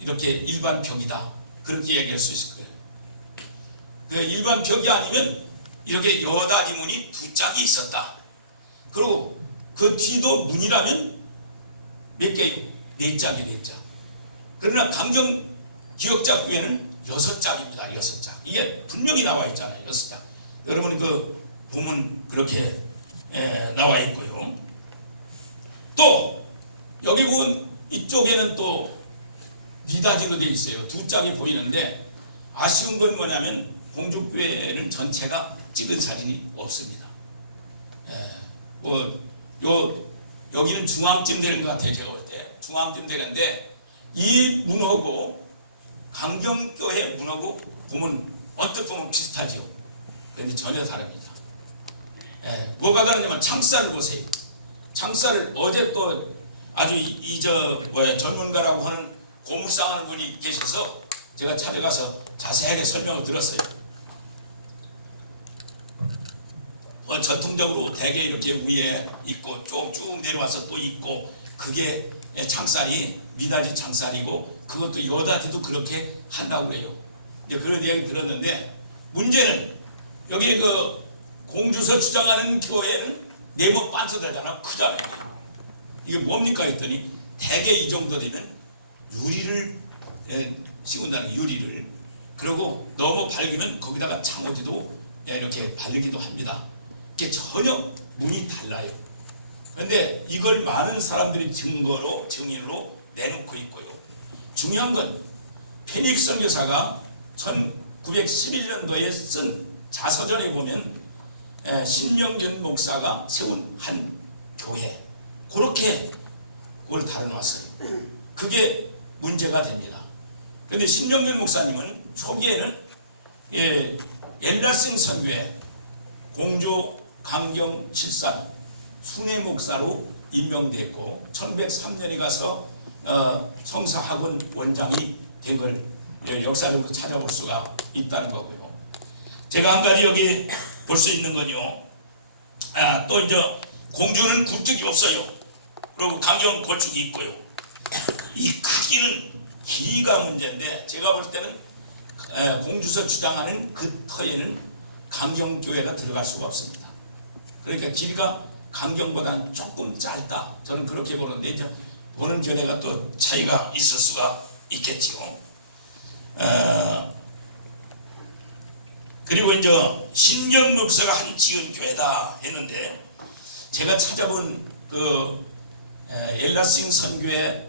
이렇게 일반 벽이다. 그렇게 얘기할 수 있을 거예요. 그 일반 벽이 아니면 이렇게 여닫이 문이 2짝이 있었다. 그리고 그 뒤도 문이라면 몇 개요? 4짝이 4짝. 그러나 강경 기억자 교회는 6짝입니다. 6짝. 이게 분명히 나와 있잖아요. 6짝. 여러분 그 보면 그렇게 나와 있고요. 또 여기 보면 이쪽에는 또 미닫이로 되어 있어요. 2짝이 보이는데 아쉬운 건 뭐냐면 공주교회는 전체가 찍은 사진이 없습니다. 여기는 중앙쯤 되는 것 같아요. 제가 볼 때 중앙쯤 되는데 이 문하고 강경교회 문하고 보면 언뜻 보면 비슷하죠. 그런데 전혀 다릅니다. 뭐가 다르냐면 창살을 보세요. 창살을 어제 또 아주 전문가라고 하는 고물상하는 분이 계셔서 제가 찾아가서 자세하게 설명을 들었어요. 전통적으로 대개 이렇게 위에 있고 쭉 내려와서 또 있고, 그게 창살이 미닫이 창살이고, 그것도 여닫이도 그렇게 한다고 해요. 이제 그런 이야기 들었는데, 문제는 여기 그 공주서 주장하는 교회는 네모 반스되잖아. 크잖아요. 이게 뭡니까 했더니 대개 이 정도 되면 유리를 씌운다는 거예요. 유리를. 그리고 너무 밝으면 거기다가 창호지도 이렇게 바르기도 합니다. 이게 전혀 문이 달라요. 그런데 이걸 많은 사람들이 증인으로 내놓고 있고요. 중요한 건 페닉스 선교사가 1911년도에 쓴 자서전에 보면 신명균 목사가 세운 한 교회, 그렇게 그걸 다뤄놨어요. 그게 문제가 됩니다. 그런데 신명균 목사님은 초기에는 엘라싱 선교회 공조 강경 7산 순회 목사로 임명됐고 1103년에 가서 성사학원 원장이 된 걸 역사적으로 찾아볼 수가 있다는 거고요. 제가 한 가지 여기 볼 수 있는 건요. 또 이제 공주는 굴뚝이 없어요. 그리고 강경 골축이 있고요. 이 크기는 길이가 문제인데, 제가 볼 때는 공주서 주장하는 그 터에는 강경교회가 들어갈 수가 없습니다. 그러니까 길이가 강경보다는 조금 짧다. 저는 그렇게 보는데, 이제 보는 견해가 또 차이가 있을 수가 있겠지요. 그리고 이제 신경 목사가 한 지은 교회다 했는데, 제가 찾아본 그 엘라싱 선교의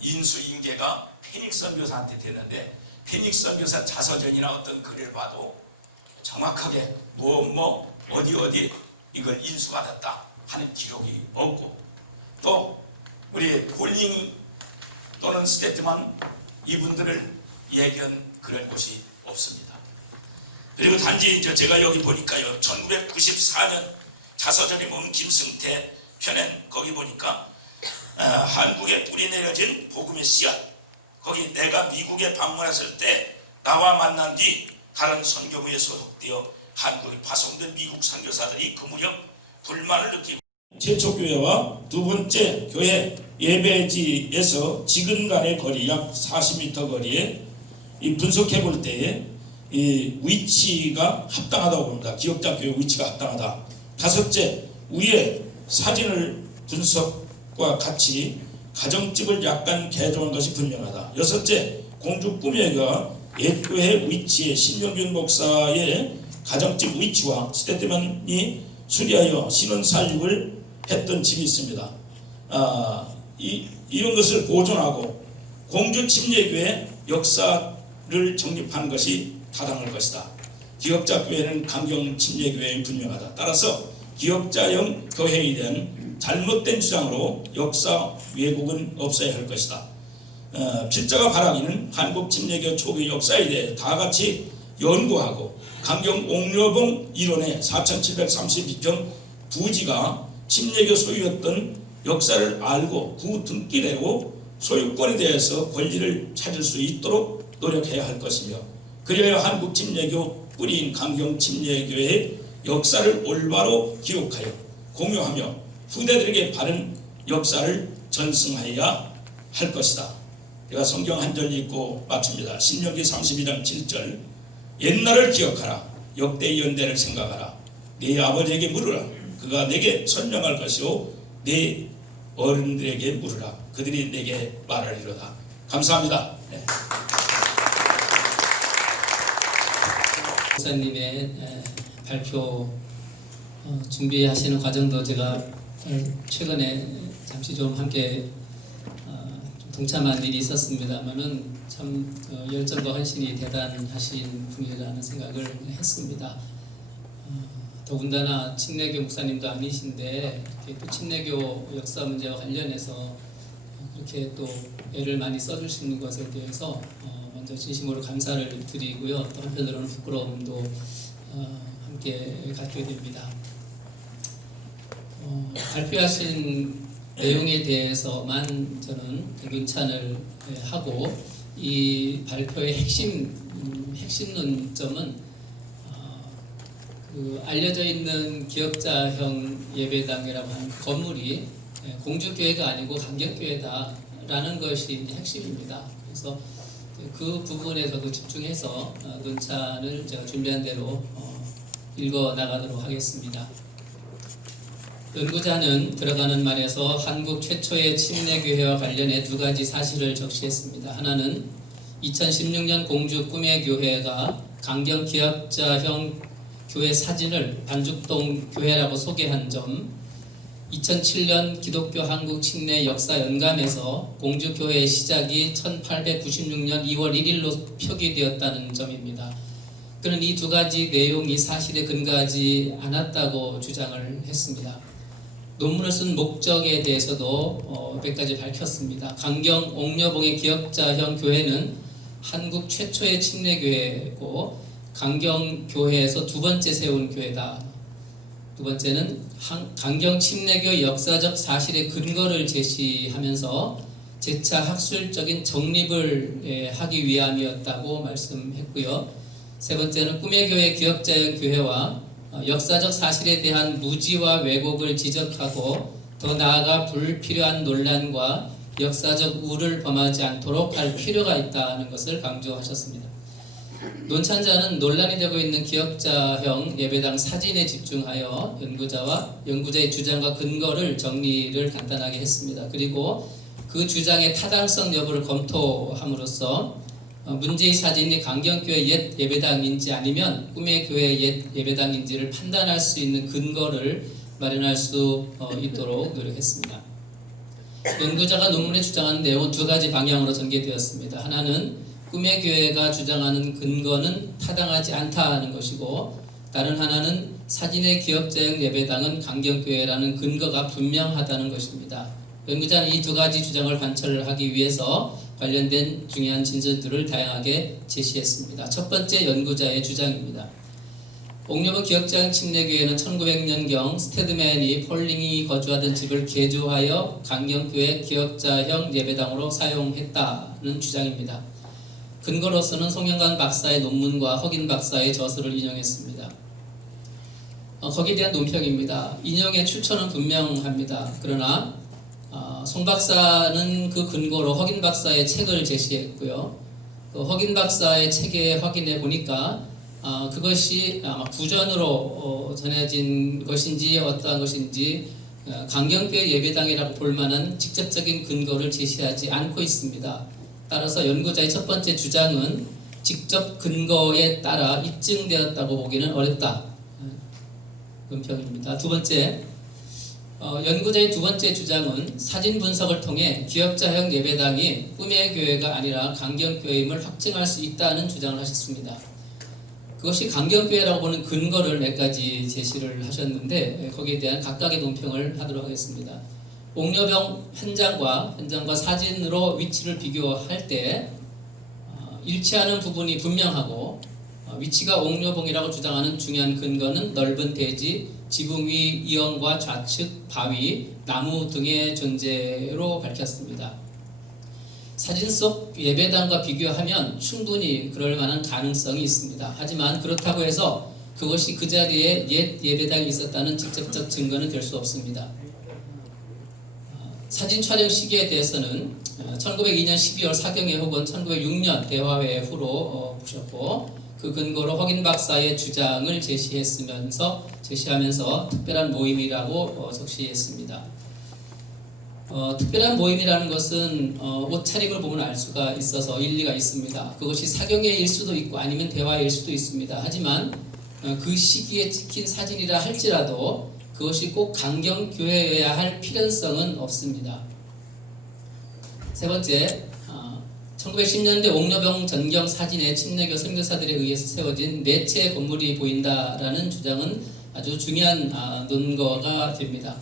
인수 인계가 페닉스 선교사한테 됐는데, 페닉스 선교사 자서전이나 어떤 글을 봐도 정확하게 어디 이걸 인수받았다 하는 기록이 없고, 또 우리 폴링 또는 스테트만 이분들을 얘기한 그런 곳이 없습니다. 그리고 단지 제가 여기 보니까요, 1994년 자서전에 보면 김승태 편엔 거기 보니까 한국에 뿌리 내려진 복음의 씨앗, 거기 내가 미국에 방문했을 때 나와 만난 뒤 다른 선교부에 소속되어 한국에 파송된 미국 선교사들이 그 무렵 불만을 느끼고, 최초 교회와 두 번째 교회 예배지에서 지근간의 거리 약 40m 거리에 이 분석해 볼 때에 이 위치가 합당하다고 봅니다. 기억자 교회 위치가 합당하다. 다섯째, 위에 사진을 분석과 같이 가정집을 약간 개조한 것이 분명하다. 여섯째, 공주 꿈에가 옛교회 위치에 신명균 목사의 가정집 위치와 스테트만이 수리하여 신원살육을 했던 집이 있습니다. 이런 것을 보존하고 공주 침례교회 역사를 정립하는 것이 타당할 것이다. 기억자 교회는 강경 침례교회에 분명하다. 따라서 기억자형 교회에 대한 잘못된 주장으로 역사 왜곡은 없어야 할 것이다. 필자가 바라기는 한국 침례교 초기 역사에 대해 다 같이 연구하고 강경 옥녀봉 이론의 4732평 부지가 침례교 소유였던 역사를 알고 그 등기내고 소유권에 대해서 권리를 찾을 수 있도록 노력해야 할 것이며, 그래야 한국 침례교 뿌리인 강경 침례교회의 역사를 올바로 기록하여 공유하며 후대들에게 바른 역사를 전승하여야 할 것이다. 제가 성경 한 절 읽고 마칩니다. 신명기 32장 7절, 옛날을 기억하라. 역대 연대를 생각하라. 네 아버지에게 물으라. 그가 내게 설명할 것이요 네 어른들에게 물으라. 그들이 내게 말하리로다. 감사합니다. 네. 목사님의 발표 준비하시는 과정도 제가 최근에 잠시 좀 함께 동참한 일이 있었습니다만은 참 열정과 헌신이 대단하신 분이라는 생각을 했습니다. 더군다나 침례교 목사님도 아니신데 또 침례교 역사 문제와 관련해서 그렇게 또 애를 많이 써주시는 것에 대해서 먼저 진심으로 감사를 드리고요. 또 한편으로는 부끄러움도 함께 갖게 됩니다. 발표하신 내용에 대해서만 저는 문찬을 하고 이 발표의 핵심 논점은 그 알려져 있는 기역자형 예배당이라고 하는 건물이 공주교회가 아니고 강경교회다라는 것이 이제 핵심입니다. 그래서 그 부분에 저도 집중해서 논찬을 제가 준비한 대로 읽어 나가도록 하겠습니다. 연구자는 들어가는 말에서 한국 최초의 침례교회와 관련해 두 가지 사실을 적시했습니다. 하나는 2016년 공주 꿈의 교회가 강경 기역자형 교회 사진을 반죽동 교회라고 소개한 점, 2007년 기독교 한국 침례 역사 연감에서 공주 교회의 시작이 1896년 2월 1일로 표기되었다는 점입니다. 그는 이 두 가지 내용이 사실에 근거하지 않았다고 주장을 했습니다. 논문을 쓴 목적에 대해서도 몇 가지 밝혔습니다. 강경 옥녀봉의 기역자형 교회는 한국 최초의 침례교회고 강경교회에서 두 번째 세운 교회다. 두 번째는 강경 침례교 역사적 사실의 근거를 제시하면서 재차 학술적인 정립을 하기 위함이었다고 말씀했고요. 세 번째는 꿈의 교회 기역자형 교회와 역사적 사실에 대한 무지와 왜곡을 지적하고 더 나아가 불필요한 논란과 역사적 우를 범하지 않도록 할 필요가 있다는 것을 강조하셨습니다. 논찬자는 논란이 되고 있는 기역자형 예배당 사진에 집중하여 연구자의 주장과 근거를 정리를 간단하게 했습니다. 그리고 그 주장의 타당성 여부를 검토함으로써 문제의 사진이 강경교회 옛 예배당인지 아니면 꿈의 교회 옛 예배당인지를 판단할 수 있는 근거를 마련할 수 있도록 노력했습니다. 연구자가 논문에 주장하는 내용은 두 가지 방향으로 전개되었습니다. 하나는 꿈의 교회가 주장하는 근거는 타당하지 않다는 것이고, 다른 하나는 사진의 기역자형 예배당은 강경교회라는 근거가 분명하다는 것입니다. 연구자는 이 두 가지 주장을 관철하기 위해서 관련된 중요한 진술들을 다양하게 제시했습니다. 첫 번째 연구자의 주장입니다. 옥녀봉 기역자형 침례교회는 1900년경 스테드맨이 폴링이 거주하던 집을 개조하여 강경교회 기역자형 예배당으로 사용했다는 주장입니다. 근거로서는 송영관 박사의 논문과 허긴 박사의 저서를 인용했습니다. 거기에 대한 논평입니다. 인용의 출처는 분명합니다. 그러나 송 박사는 그 근거로 허긴 박사의 책을 제시했고요. 허긴 박사의 책에 확인해 보니까 그것이 아마 구전으로 전해진 것인지 어떠한 것인지 강경교회 예배당이라고 볼 만한 직접적인 근거를 제시하지 않고 있습니다. 따라서 연구자의 첫 번째 주장은 직접 근거에 따라 입증되었다고 보기는 어렵다. 논평입니다. 두 번째, 연구자의 두 번째 주장은 사진 분석을 통해 기역자형 예배당이 꿈의 교회가 아니라 강경교회임을 확증할 수 있다는 주장을 하셨습니다. 그것이 강경교회라고 보는 근거를 몇 가지 제시를 하셨는데 거기에 대한 각각의 논평을 하도록 하겠습니다. 옥녀봉 현장과 사진으로 위치를 비교할 때 일치하는 부분이 분명하고, 위치가 옥녀봉이라고 주장하는 중요한 근거는 넓은 대지, 지붕 위 이언과 좌측 바위, 나무 등의 존재로 밝혔습니다. 사진 속 예배당과 비교하면 충분히 그럴 만한 가능성이 있습니다. 하지만 그렇다고 해서 그것이 그 자리에 옛 예배당이 있었다는 직접적 증거는 될 수 없습니다. 사진 촬영 시기에 대해서는 1902년 12월 사경회 혹은 1906년 대화회 후로 보셨고, 그 근거로 허긴 박사의 주장을 제시하면서 특별한 모임이라고 적시했습니다. 특별한 모임이라는 것은 옷차림을 보면 알 수가 있어서 일리가 있습니다. 그것이 사경회일 수도 있고 아니면 대화일 수도 있습니다. 하지만 그 시기에 찍힌 사진이라 할지라도 그것이 꼭 강경교회여야 할 필연성은 없습니다. 세 번째, 1910년대 옥녀봉 전경 사진에 침례교 선교사들에 의해서 세워진 네 채 건물이 보인다라는 주장은 아주 중요한 논거가 됩니다.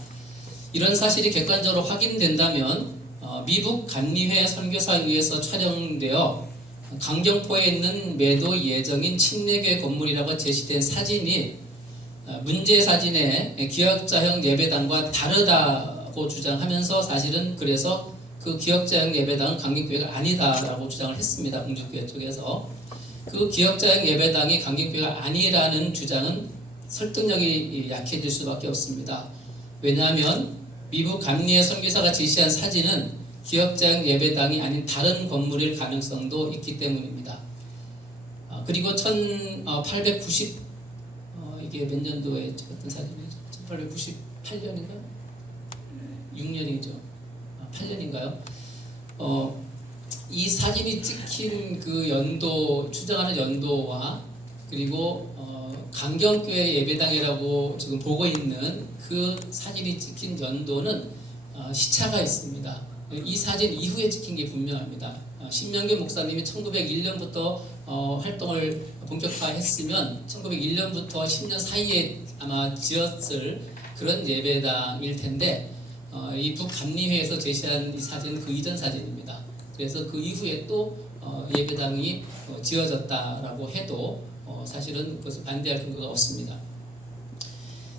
이런 사실이 객관적으로 확인된다면 미국 감리회 선교사에 의해서 촬영되어 강경포에 있는 매도 예정인 침례교회 건물이라고 제시된 사진이 문제 사진의 기역자형 예배당과 다르다고 주장하면서 사실은 그래서 그 기역자형 예배당은 강경교회가 아니다라고 주장을 했습니다. 공주교회 쪽에서. 그 기역자형 예배당이 강경교회가 아니라는 주장은 설득력이 약해질 수밖에 없습니다. 왜냐하면 미국 감리의 선교사가 제시한 사진은 기역자형 예배당이 아닌 다른 건물일 가능성도 있기 때문입니다. 그리고 1890 이게 몇 년도에 찍었던 사진이죠? 1898년인가? 6년이죠. 8년인가요? 이 사진이 찍힌 그 연도, 추정하는 연도와 그리고 강경교회 예배당이라고 지금 보고 있는 그 사진이 찍힌 연도는 시차가 있습니다. 이 사진 이후에 찍힌 게 분명합니다. 신명규 목사님이 1901년부터 활동을 본격화했으면 1901년부터 10년 사이에 아마 지었을 그런 예배당일 텐데 이 북감리회에서 제시한 이 사진은 그 이전 사진입니다. 그래서 그 이후에 또 예배당이 지어졌다라고 해도 사실은 그것을 반대할 근거가 없습니다.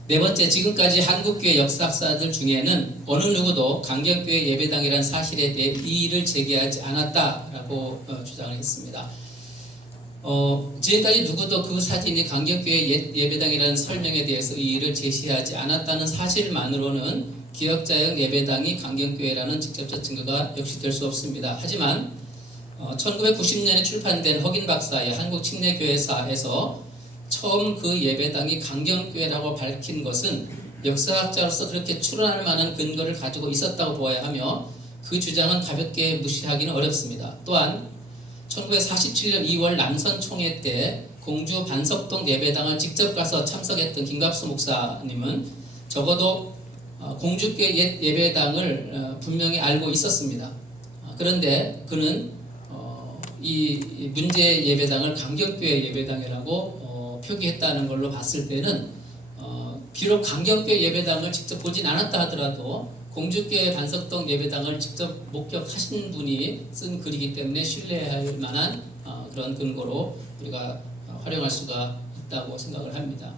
네 번째, 지금까지 한국교회 역사학자들 중에는 어느 누구도 강경교회 예배당이라는 사실에 대해 이의를 제기하지 않았다라고 주장을 했습니다. 지금까지 누구도 그 사진이 강경교회 예배당이라는 설명에 대해서 이의를 제시하지 않았다는 사실만으로는 기역자형 예배당이 강경교회라는 직접적 증거가 역시 될 수 없습니다. 하지만 1990년에 출판된 허긴 박사의 한국침례교회사에서 처음 그 예배당이 강경교회라고 밝힌 것은 역사학자로서 그렇게 추론할 만한 근거를 가지고 있었다고 보아야 하며 그 주장은 가볍게 무시하기는 어렵습니다. 또한 1947년 2월 남선총회 때 공주 반석동 예배당을 직접 가서 참석했던 김갑수 목사님은 적어도 공주교회 옛 예배당을 분명히 알고 있었습니다. 그런데 그는 이 문제 예배당을 강경교회 예배당이라고 표기했다는 걸로 봤을 때는 비록 강경교회 예배당을 직접 보진 않았다 하더라도 공주교회 반석동 예배당을 직접 목격하신 분이 쓴 글이기 때문에 신뢰할 만한 그런 근거로 우리가 활용할 수가 있다고 생각을 합니다.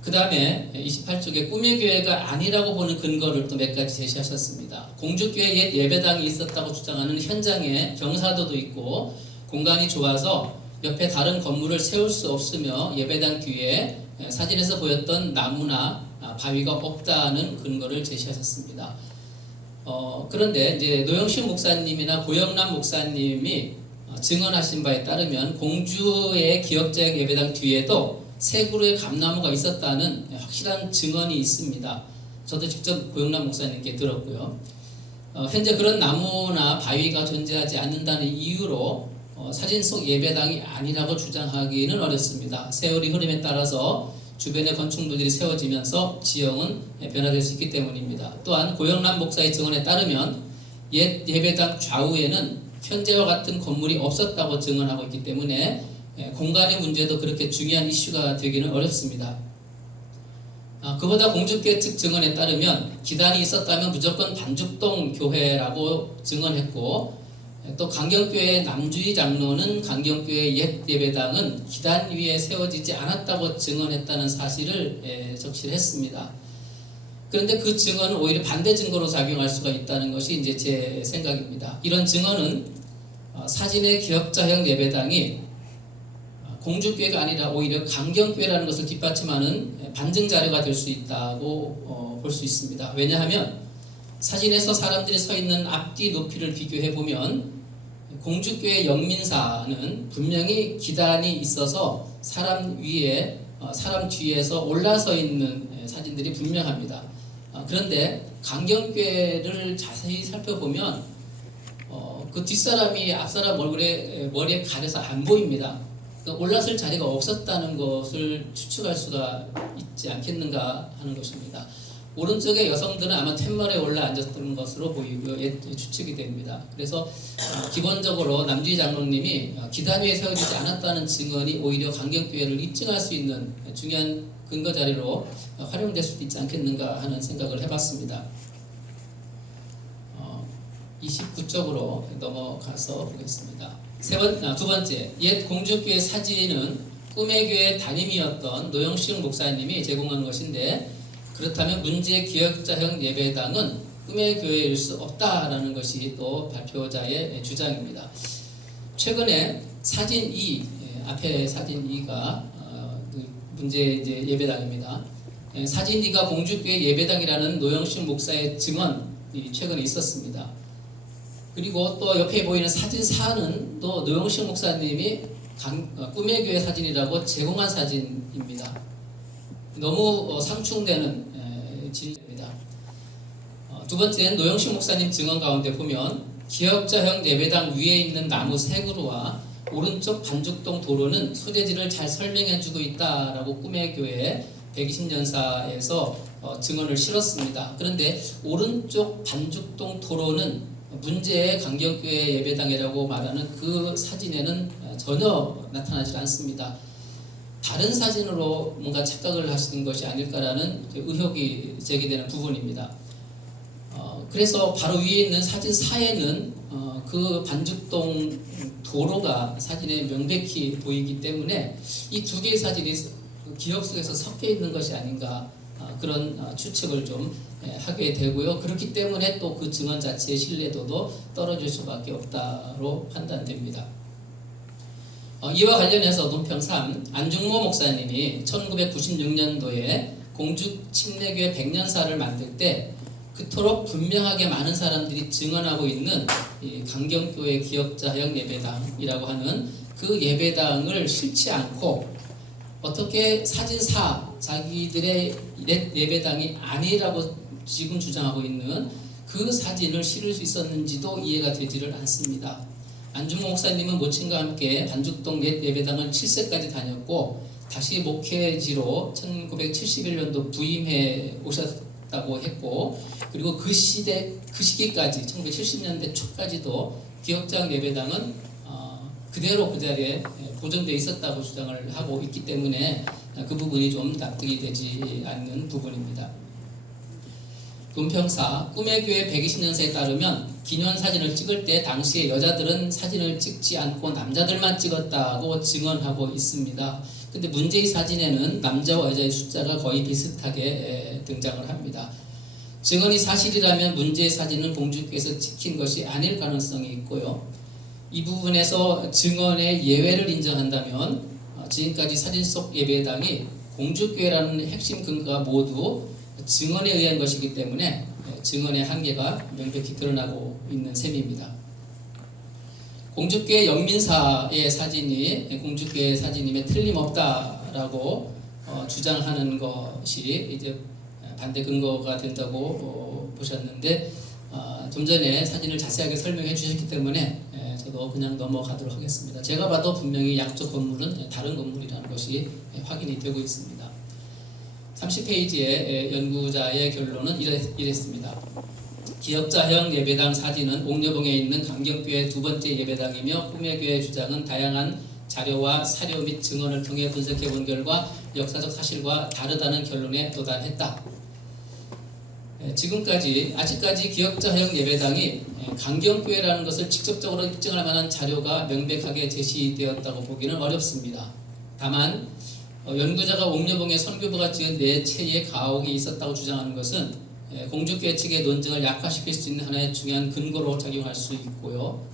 그 다음에 28쪽에 꿈의 교회가 아니라고 보는 근거를 또 몇 가지 제시하셨습니다. 공주교회 옛 예배당이 있었다고 주장하는 현장에 경사도도 있고 공간이 좁아서 옆에 다른 건물을 세울 수 없으며 예배당 뒤에 사진에서 보였던 나무나 바위가 없다는 근거를 제시하셨습니다. 그런데 이제 노영신 목사님이나 고영남 목사님이 증언하신 바에 따르면 공주의 기역자형 예배당 뒤에도 세 그루의 감나무가 있었다는 확실한 증언이 있습니다. 저도 직접 고영남 목사님께 들었고요. 현재 그런 나무나 바위가 존재하지 않는다는 이유로 사진 속 예배당이 아니라고 주장하기는 어렵습니다. 세월이 흐름에 따라서 주변의 건축물들이 세워지면서 지형은 변화될 수 있기 때문입니다. 또한 고영남 목사의 증언에 따르면 옛 예배당 좌우에는 현재와 같은 건물이 없었다고 증언하고 있기 때문에 공간의 문제도 그렇게 중요한 이슈가 되기는 어렵습니다. 그보다 공주교회 측 증언에 따르면 기단이 있었다면 무조건 반죽동 교회라고 증언했고 또 강경교회 남주희 장로는 강경교회 옛 예배당은 기단 위에 세워지지 않았다고 증언했다는 사실을 적시했습니다. 그런데 그 증언은 오히려 반대 증거로 작용할 수가 있다는 것이 이제 제 생각입니다. 이런 증언은 사진의 기역자형 예배당이 공주교회가 아니라 오히려 강경교회라는 것을 뒷받침하는 반증 자료가 될 수 있다고 볼 수 있습니다. 왜냐하면 사진에서 사람들이 서 있는 앞뒤 높이를 비교해 보면 공주교회 영민사는 분명히 기단이 있어서 사람 위에 사람 뒤에서 올라서 있는 사진들이 분명합니다. 그런데 강경교회를 자세히 살펴보면 그 뒷사람이 앞사람 머리에 가려서 안 보입니다. 올라설 자리가 없었다는 것을 추측할 수가 있지 않겠는가 하는 것입니다. 오른쪽의 여성들은 아마 툇말에 올라 앉았던 것으로 보이고 추측이 됩니다. 그래서 기본적으로 남주희 장로님이 기단 위에 세워지지 않았다는 증언이 오히려 강경교회를 입증할 수 있는 중요한 근거 자료로 활용될 수도 있지 않겠는가 하는 생각을 해봤습니다. 29쪽으로 넘어가서 보겠습니다. 두 번째, 옛 공주교회 사진은 꿈의 교회 담임이었던 노영식 목사님이 제공한 것인데, 그렇다면 문제 기억자형 예배당은 꿈의 교회일 수 없다라는 것이 또 발표자의 주장입니다. 최근에 사진 2, 앞에 사진 2가 문제 이제 예배당입니다. 사진 2가 공주교회 예배당이라는 노영식 목사의 증언이 최근에 있었습니다. 그리고 또 옆에 보이는 사진 4는 또 노영식 목사님이 꿈의 교회 사진이라고 제공한 사진입니다. 너무 상충되는 진리입니다. 두 번째는 노영식 목사님 증언 가운데 보면 기역자형 예배당 위에 있는 나무 세 그루와 오른쪽 반죽동 도로는 소재지를 잘 설명해주고 있다라고 꿈의 교회 120년사에서 증언을 실었습니다. 그런데 오른쪽 반죽동 도로는 문제의 강경교회 예배당이라고 말하는 그 사진에는 전혀 나타나지 않습니다. 다른 사진으로 뭔가 착각을 하시는 것이 아닐까라는 의혹이 제기되는 부분입니다. 그래서 바로 위에 있는 사진 4에는 그 반죽동 도로가 사진에 명백히 보이기 때문에 이 두 개의 사진이 기억 속에서 섞여 있는 것이 아닌가, 그런 추측을 좀 하게 되고요. 그렇기 때문에 또 그 증언 자체의 신뢰도도 떨어질 수밖에 없다로 판단됩니다. 이와 관련해서 논평 3, 안중모 목사님이 1996년도에 공주 침례교회 100년사를 만들 때 그토록 분명하게 많은 사람들이 증언하고 있는 이 강경교회 기역자형 예배당이라고 하는 그 예배당을 실지 않고 어떻게 사진4 자기들의 예배당이 아니라고 지금 주장하고 있는 그 사진을 실을 수 있었는지도 이해가 되지를 않습니다. 안중모 목사님은 모친과 함께 반죽동 옛 예배당을 7세까지 다녔고 다시 목회지로 1971년도 부임해 오셨다고 했고, 그리고 그 시기까지 1970년대 초까지도 기역자형 예배당은 그대로 그 자리에 보존되어 있었다고 주장을 하고 있기 때문에 그 부분이 좀 납득이 되지 않는 부분입니다. 논평사, 꿈의 교회 120년사에 따르면 기념사진을 찍을 때 당시에 여자들은 사진을 찍지 않고 남자들만 찍었다고 증언하고 있습니다. 근데 문제의 사진에는 남자와 여자의 숫자가 거의 비슷하게 등장을 합니다. 증언이 사실이라면 문제의 사진은 공주께서 찍힌 것이 아닐 가능성이 있고요. 이 부분에서 증언의 예외를 인정한다면 지금까지 사진 속 예배당이 공주교회라는 핵심 근거가 모두 증언에 의한 것이기 때문에 증언의 한계가 명백히 드러나고 있는 셈입니다. 공주교회 영민사의 사진이 공주교회 사진임에 틀림없다라고 주장하는 것이 이제 반대 근거가 된다고 보셨는데, 좀 전에 사진을 자세하게 설명해 주셨기 때문에 저도 그냥 넘어가도록 하겠습니다. 제가 봐도 분명히 양쪽 건물은 다른 건물이라는 것이 확인이 되고 있습니다. 30페이지의 연구자의 결론은 이랬습니다. 기역자형 예배당 사진은 옥녀봉에 있는 강경교회 두 번째 예배당이며 꿈의 교회 주장은 다양한 자료와 사료 및 증언을 통해 분석해 본 결과 역사적 사실과 다르다는 결론에 도달했다. 아직까지 기역자형 예배당이 강경교회라는 것을 직접적으로 입증할 만한 자료가 명백하게 제시되었다고 보기는 어렵습니다. 다만 연구자가 옥녀봉에 선교부가 지은 4채의 가옥이 있었다고 주장하는 것은 공주교회 측의 논증을 약화시킬 수 있는 하나의 중요한 근거로 작용할 수 있고요.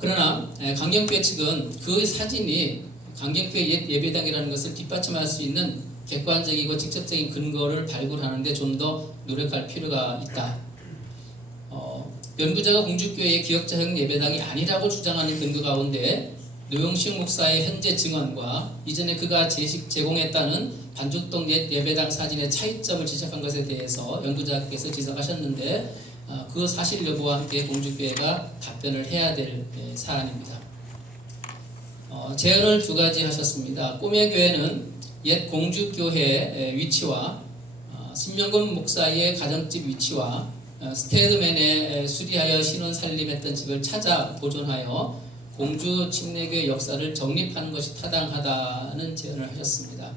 그러나 강경교회 측은 그 사진이 강경교회 옛 예배당이라는 것을 뒷받침할 수 있는 객관적이고 직접적인 근거를 발굴하는 데 좀 더 노력할 필요가 있다. 연구자가 공주교회의 기역자형 예배당이 아니라고 주장하는 근거 가운데 노영식 목사의 현재 증언과 이전에 그가 제공했다는 반죽동 옛 예배당 사진의 차이점을 지적한 것에 대해서 연구자께서 지적하셨는데, 그 사실 여부와 함께 공주교회가 답변을 해야 될 사안입니다. 제언을 2가지 하셨습니다. 꿈의 교회는 옛 공주교회 위치와 신명근 목사의 가정집 위치와 스테드맨에 수리하여 신혼 살림했던 집을 찾아 보존하여 공주 침례교회 역사를 정립하는 것이 타당하다는 제언을 하셨습니다.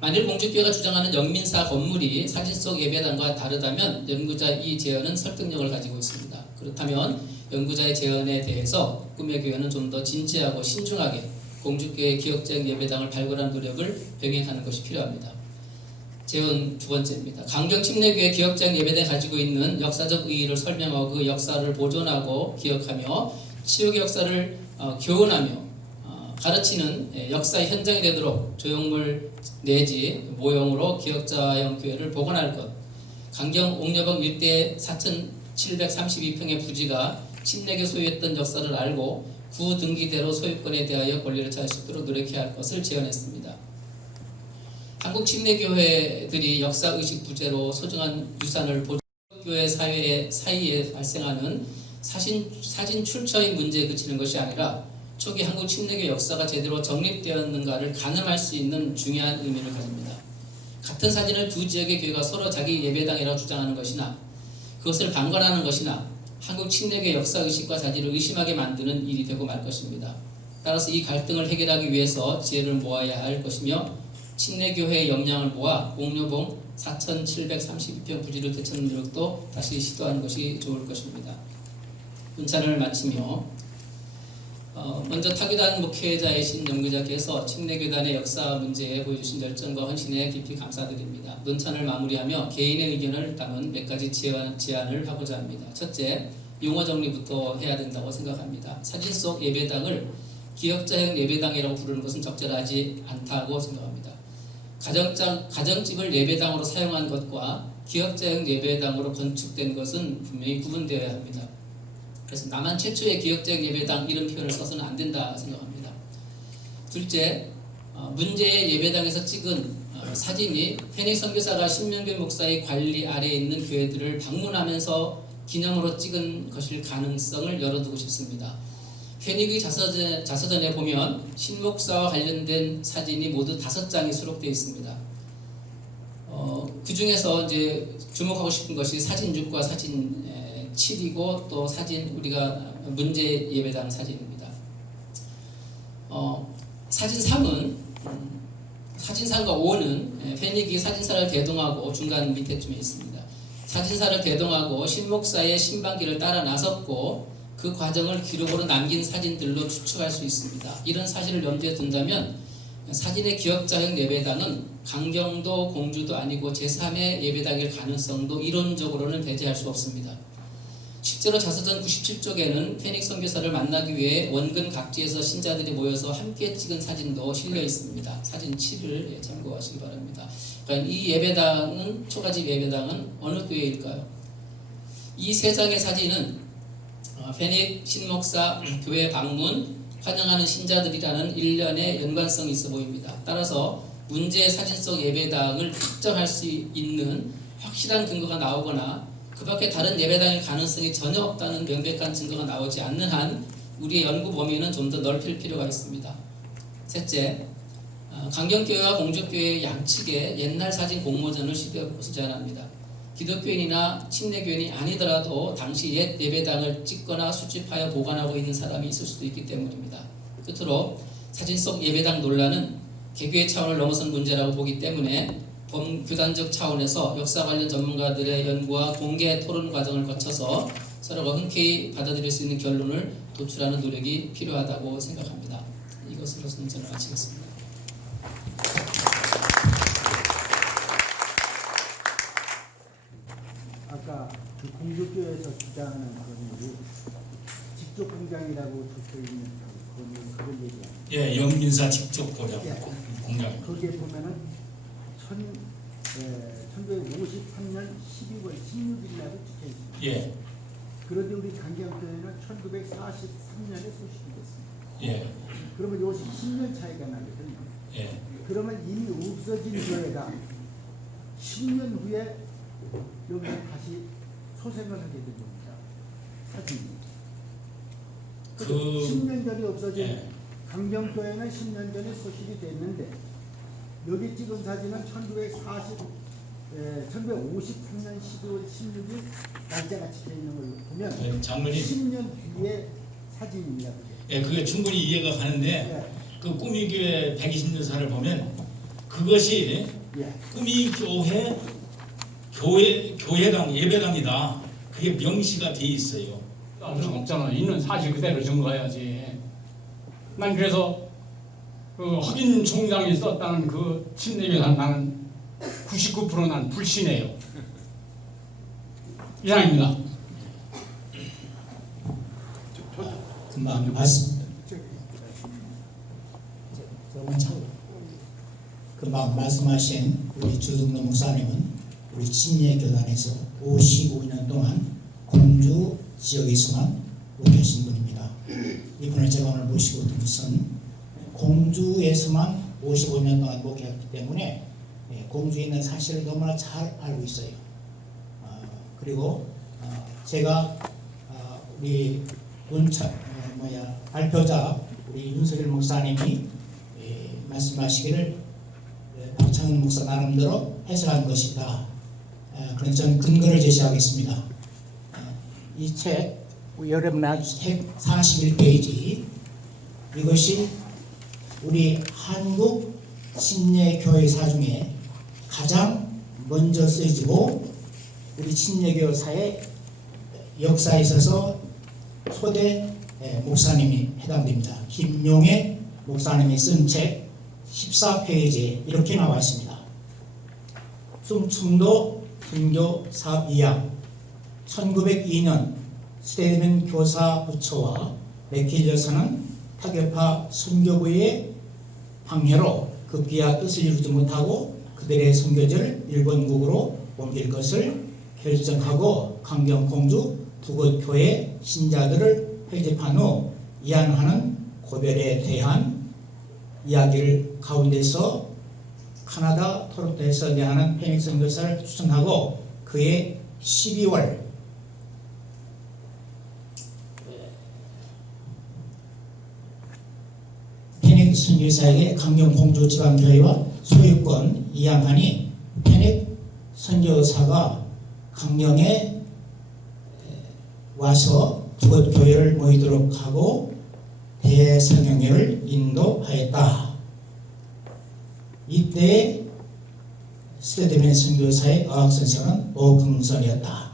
만일 공주교회가 주장하는 영민사 건물이 사진 속 예배당과 다르다면 연구자 이 제언은 설득력을 가지고 있습니다. 그렇다면 연구자의 제언에 대해서 꿈의 교회는 좀 더 진지하고 신중하게 공주교회 기억자형 예배당을 발굴하는 노력을 병행하는 것이 필요합니다. 재원 두 번째입니다. 강경 침례교회 기억자형 예배당이 가지고 있는 역사적 의의를 설명하고 그 역사를 보존하고 기억하며 치유의 역사를 교훈하며 가르치는 역사의 현장이 되도록 조형물 내지 모형으로 기억자형 교회를 복원할 것. 강경 옥녀봉 일대 4,732평의 부지가 침례교 소유했던 역사를 알고 구 등기대로 소유권에 대하여 권리를 찾을 수 있도록 노력해야 할 것을 제언했습니다. 한국 침례교회들이 역사의식 부재로 소중한 유산을 교회 사이에 발생하는 사진 출처의 문제에 그치는 것이 아니라 초기 한국 침례교 역사가 제대로 정립되었는가를 가늠할 수 있는 중요한 의미를 가집니다. 같은 사진을 두 지역의 교회가 서로 자기 예배당이라고 주장하는 것이나 그것을 방관하는 것이나 한국 침례교 역사의식과 자질을 의심하게 만드는 일이 되고 말 것입니다. 따라서 이 갈등을 해결하기 위해서 지혜를 모아야 할 것이며 침례교회의 역량을 모아 옥녀봉 4,732평 부지를 되찾는 노력도 다시 시도하는 것이 좋을 것입니다. 문찬을 마치며 먼저 타교단 목회자이신 연구자께서 침례교단의 역사 문제에 보여주신 열정과 헌신에 깊이 감사드립니다. 논찬을 마무리하며 개인의 의견을 담은 몇 가지 제안을 하고자 합니다. 첫째, 용어 정리부터 해야 된다고 생각합니다. 사진 속 예배당을 기억자형 예배당이라고 부르는 것은 적절하지 않다고 생각합니다. 가정집을 예배당으로 사용한 것과 기억자형 예배당으로 건축된 것은 분명히 구분되어야 합니다. 그래서 남한 최초의 기억자형 예배당 이런 표현을 써서는 안 된다 생각합니다. 둘째, 문제의 예배당에서 찍은 사진이 페닉 선교사가 신명교 목사의 관리 아래에 있는 교회들을 방문하면서 기념으로 찍은 것일 가능성을 열어두고 싶습니다. 페닉의 자서전에 보면 신 목사와 관련된 사진이 모두 5장이 수록되어 있습니다. 그 중에서 이제 주목하고 싶은 것이 사진 6과 사진 7이고 또 사진 우리가 문제 예배당 사진입니다. 사진 3은 사진 3과 5는 페닉이 사진사를 대동하고 중간 밑에쯤에 있습니다. 사진사를 대동하고 신목사의 신방기를 따라 나섰고 그 과정을 기록으로 남긴 사진들로 추측할 수 있습니다. 이런 사실을 염두에 둔다면 사진의 기억자형 예배당은 강경도 공주도 아니고 제3의 예배당일 가능성도 이론적으로는 배제할 수 없습니다. 실제로 자서전 97쪽에는 페닉 선교사를 만나기 위해 원근 각지에서 신자들이 모여서 함께 찍은 사진도 실려 있습니다. 사진 7을 참고하시기 바랍니다. 그러니까 이 예배당은 초가집 예배당은 어느 교회일까요? 이 3장의 사진은 페닉 신목사 교회 방문 환영하는 신자들이라는 일련의 연관성이 있어 보입니다. 따라서 문제의 사진 속 예배당을 특정할 수 있는 확실한 근거가 나오거나 그 밖에 다른 예배당일 가능성이 전혀 없다는 명백한 증거가 나오지 않는 한 우리의 연구 범위는 좀 더 넓힐 필요가 있습니다. 셋째, 강경교회와 공주교회 양측의 옛날 사진 공모전을 시도해보고자 제안합니다. 기독교인이나 침례교인이 아니더라도 당시 옛 예배당을 찍거나 수집하여 보관하고 있는 사람이 있을 수도 있기 때문입니다. 끝으로 사진 속 예배당 논란은 개교의 차원을 넘어선 문제라고 보기 때문에 범교단적 차원에서 역사 관련 전문가들의 연구와 공개 토론 과정을 거쳐서 서로가 흔쾌히 받아들일 수 있는 결론을 도출하는 노력이 필요하다고 생각합니다. 이것으로서는 저는 마치겠습니다. 아까 그 공주교에서 주장하는 건물이 직접 공장이라고 적혀있는 그런 얘기야. 예, 영민사 직접 공장. 거기에 보면은 1953년 12월 16일날에 찍혀 있습니다. 예, 그런데 우리 강경교회는 1943년에 소식이 됐습니다. 예, 그러면 요것이 10년 차이가 나거든요. 예. 그러면 이미 없어진 교회가 10년 후에 여기에 다시 소생을 하게 된 겁니다. 사진이. 10년 전에 없어진 예. 강경교회는 10년 전에 소식이 됐는데 여기 찍은 사진은 1953년 12월 16일 날짜가 찍혀 있는 걸 보면 예, 장로님. 10년 뒤의 사진입니다. 그게. 예, 그게 충분히 이해가 가는데 예. 그 꾸미교회 120년사를 보면 그것이 예. 교회당 예배당이다. 그게 명시가 돼 있어요. 알 수 없잖아. 있는 사실 그대로 증거해야지. 난 그래서 그 흑인 총장이 썼다는 그 침례교사 나는 99% 난 불신해요. 이상입니다. 금방 금방 말씀하신 우리 주동로 목사님은 우리 침례교단에서 55년 동안 공주 지역에서만 목회하신 분입니다. 이분을 제가 오늘 모시고 든 것은 공주에서만 55년 동안 목회했기 때문에 공주에 있는 사실을 너무나 잘 알고 있어요. 그리고 제가 우리 발표자 우리 윤석열 목사님이 말씀하시기를 박창훈 목사 나름대로 해석한 것이다. 그래서 저는 근거를 제시하겠습니다. 이 책 여러분 책 41페이지 이것이 우리 한국 침례교회사 중에 가장 먼저 쓰여지고 우리 침례교사의 역사에 있어서 초대 목사님이 해당됩니다. 김용애 목사님이 쓴 책 14페이지에 이렇게 나와 있습니다. 충청도 선교 사업 2학 1902년 스테이먼 교사 부처와 맥힐려서는 타격파 선교부의 방해로 급기야 뜻을 이루지 못하고 그들의 선교지를 일본국으로 옮길 것을 결정하고 강경공주 두 곳 교회 신자들을 회집한 후 이안하는 고별에 대한 이야기를 가운데서 카나다 토론토에서 내하는 페닉 선교사를 추천하고 그해 12월 페닉 선교사에게 강경공주 지방교회와 소유권 이양하니 페닉 선교사가 강경에 와서 두 곳 교회를 모이도록 하고 대성경회를 인도하였다. 이때 스테드맨 선교사의 어학선생은 오금선이었다.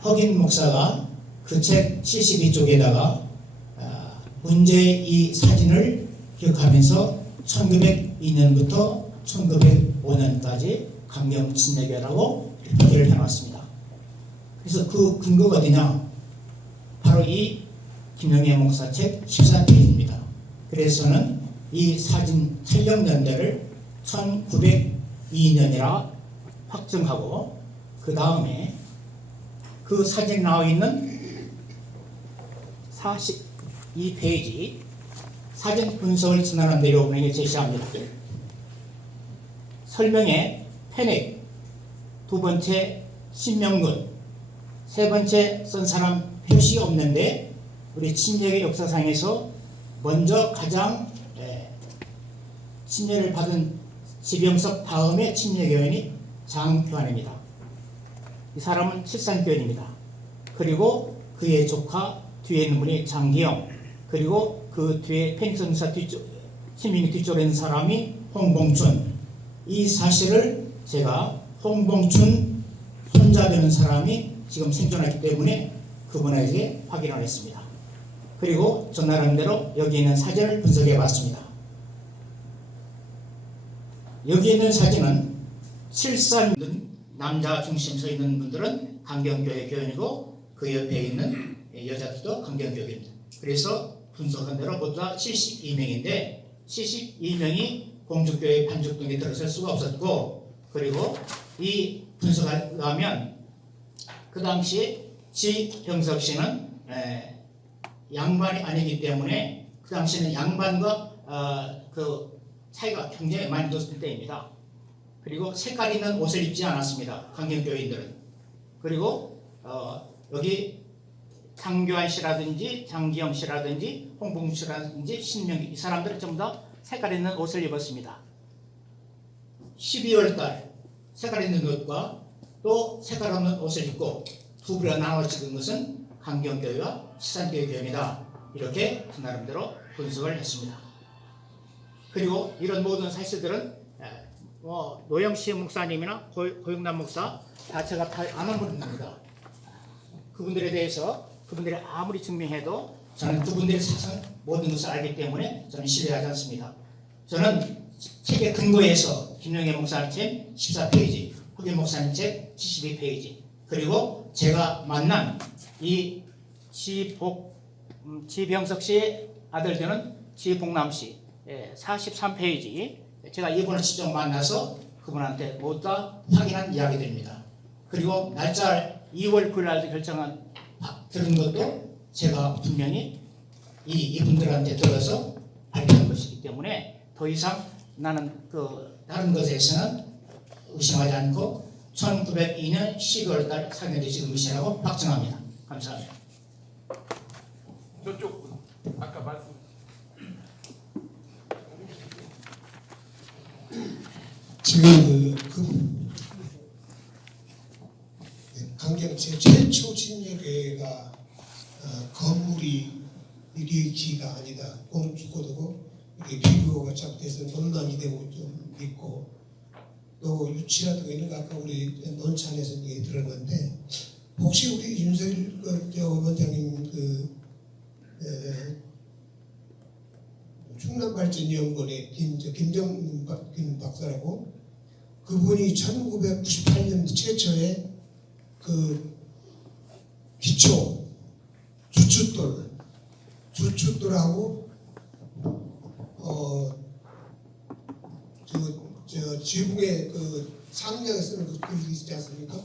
흑인 목사가 그 책 72쪽에다가 문제의 이 사진을 기억하면서 1902년부터 1905년까지 강경 침례교라고 표기를 해놨습니다. 그래서 그 근거가 어디냐? 바로 이 김영애 목사 책 14페이지입니다. 그래서는 이 사진 촬영 연대를 1902년이라 확정하고 그 다음에 그 사진 나와 있는 42페이지 사진 분석을 진행한 내용을 제시합니다. 설명에 페닉, 두 번째 신명군, 세 번째 쓴 사람 표시 없는데 우리 침례교 역사상에서 먼저 가장 침례를 받은 지병석 다음에 침례교인이 장교환입니다. 이 사람은 칠산교인입니다. 그리고 그의 조카 뒤에 있는 분이 장기영, 그리고 그 뒤에 펜션사 뒤쪽 신민이 뒤쪽에 있는 사람이 홍봉춘. 이 사실을 제가 홍봉춘 손자 되는 사람이 지금 생존했기 때문에 그분에게 확인을 했습니다. 그리고 저 나름대로 여기 있는 사진을 분석해 봤습니다. 여기 있는 사진은 칠산 남자 중심 서 있는 분들은 강경교회 교인이고 그 옆에 있는 여자들도 강경교회입니다. 그래서 분석한 대로 모두 다 72명인데 72명이 공주교회 반죽동에 들어설 수가 없었고, 그리고 이 분석하려면 그 당시 지병석 씨는 양반이 아니기 때문에 그 당시는 양반과 그 차이가 굉장히 많이 뒀을 때입니다. 그리고 색깔 있는 옷을 입지 않았습니다. 강경교인들은. 그리고 여기 장교환 씨라든지 장기영 씨라든지 홍봉 씨라든지 신명기 이 사람들은 전부 다 색깔 있는 옷을 입었습니다. 12월 달 색깔 있는 옷과 또 색깔 없는 옷을 입고 두 부로 나눠 찍은 것은 강경교회와 칠산교회 교회입니다. 이렇게 그 나름대로 분석을 했습니다. 그리고 이런 모든 사실들은 노영시 목사님이나 고영남 목사 다 제가 다 아는 분입니다. 그분들에 대해서 그분들이 아무리 증명해도 저는 그분들의 사상 모든 것을 알기 때문에 저는 신뢰하지 않습니다. 저는 책의 근거에서 김영애 목사님 책 14페이지, 허균 목사님 책 72페이지, 그리고 제가 만난 이 지병석 씨의 아들 되는 지복남 씨 43페이지, 제가 이분을 직접 만나서 그분한테 모두 다 확인한 이야기들입니다. 그리고 날짜를 2월 9일 날 들은 것도 제가 분명히 이분들한테 들어서 발표한 것이기 때문에 더 이상 나는 다른 것에서는 의심하지 않고 1902년 12월 달 상현되신 것이라고 확정합니다. 감사합니다. 저쪽 분, 아까 말씀. 지금 강경 최초 침례교회가 건물이 일일지가 아니다. 공주고도고 이게 비교가 작돼서 논란이 되고 좀 있고 또 유치라든가 이런 거 아까 우리 논찬에서 얘기 들었는데 혹시 우리 윤석열 원장님 충남발전연구원의 김정민 박사라고 그분이 1998년 최초의 그 기초 주춧돌하고 지붕에 상명에 쓰는 그 글이 있지 않습니까?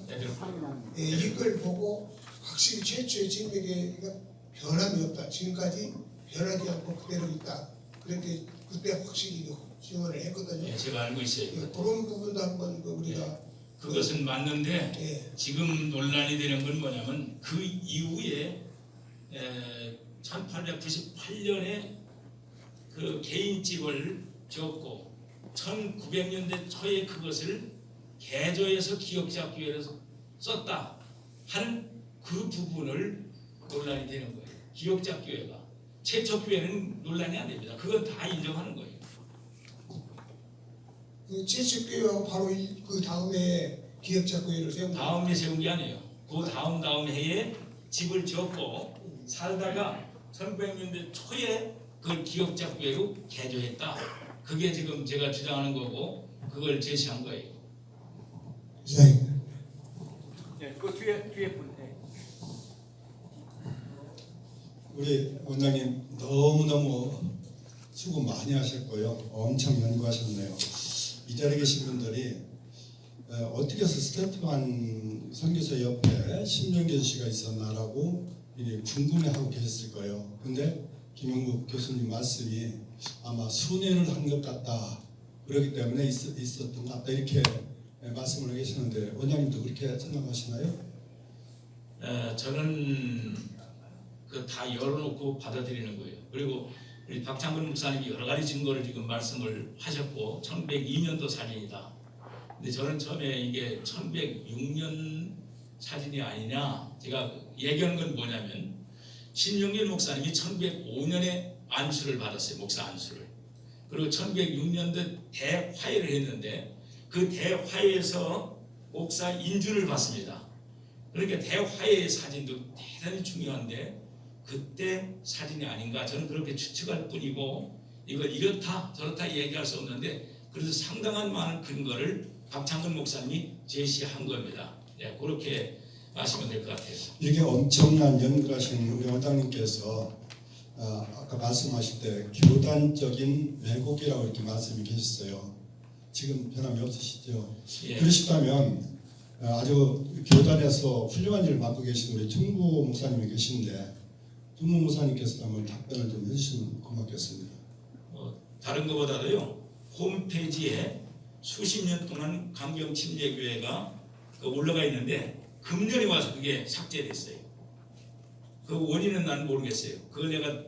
예, 이걸 보고 확실히 최초의 진맥계가 변함이 없다. 지금까지 변하지 않고 그대로 있다. 그렇게 그때 확실히 지원을 했거든요. 예, 제가 알고 있어요. 예, 그런 부분도 한번 우리가 그것은 맞는데 예. 지금 논란이 되는 건 뭐냐면 그 이후에 1898년에 그 개인집을 지었고 1900년대 초에 그것을 개조해서 기억자교회로 썼다 하는 그 부분을 논란이 되는 거예요. 기억자교회가 최초 교회는 논란이 안 됩니다. 그건 다 인정하는 거예요. 그 최초교회하고 바로 그 다음에 기억자교회를 세운 다음에 세운 게 아니에요. 그 다음 해에 집을 지었고 살다가 1900년대 초에 그걸 기억자교회로 개조했다. 그게 지금 제가 주장하는 거고 그걸 제시한 거예요. 이상입니다. 예, 그 뒤에 분. 예. 우리 원장님 너무너무 수고 많이 하셨고요. 엄청 연구하셨네요. 이 자리에 계신 분들이 어떻게 해서 스테프안 선교사 옆에 심정견 씨가 있었나라고 궁금해하고 계셨을 거예요. 근데 김영국 교수님 말씀이 아마 순회를 한 것 같다. 그렇기 때문에 있었던 것 같다. 이렇게 말씀을 하고 계시는데 원장님도 그렇게 생각하시나요? 저는 그 다 열어놓고 받아들이는 거예요. 그리고 우리 박창근 목사님이 여러 가지 증거를 지금 말씀을 하셨고 1902년도 사진이다. 근데 저는 처음에 이게 1906년 사진이 아니냐 제가 얘기하는 건 뭐냐면 신용길 목사님이 1905년에 안수를 받았어요. 목사 안수를. 그리고 1906년도 대화해를 했는데 그 대화해에서 목사 인준을 받습니다. 그러니까 대화해 사진도 대단히 중요한데 그때 사진이 아닌가 저는 그렇게 추측할 뿐이고 이걸 이렇다 저렇다 얘기할 수 없는데 그래도 상당한 많은 근거를 박창근 목사님이 제시한 겁니다. 네, 그렇게 아시면 될 것 같아요. 이렇게 엄청난 연구를 하신 우리 원장님께서 아까 말씀하실 때 교단적인 왜곡이라고 이렇게 말씀이 계셨어요. 지금 변함이 없으시죠? 예. 그러시다면 아주 교단에서 훌륭한 일을 맡고 계신 우리 정부 목사님이 계신데 정부 목사님께서 한번 답변을 좀 해주시면 고맙겠습니다. 다른 것보다도요 홈페이지에 수십 년 동안 강경침례교회가 올라가 있는데 금년에 와서 그게 삭제됐어요. 그 원인은 난 모르겠어요. 그걸 내가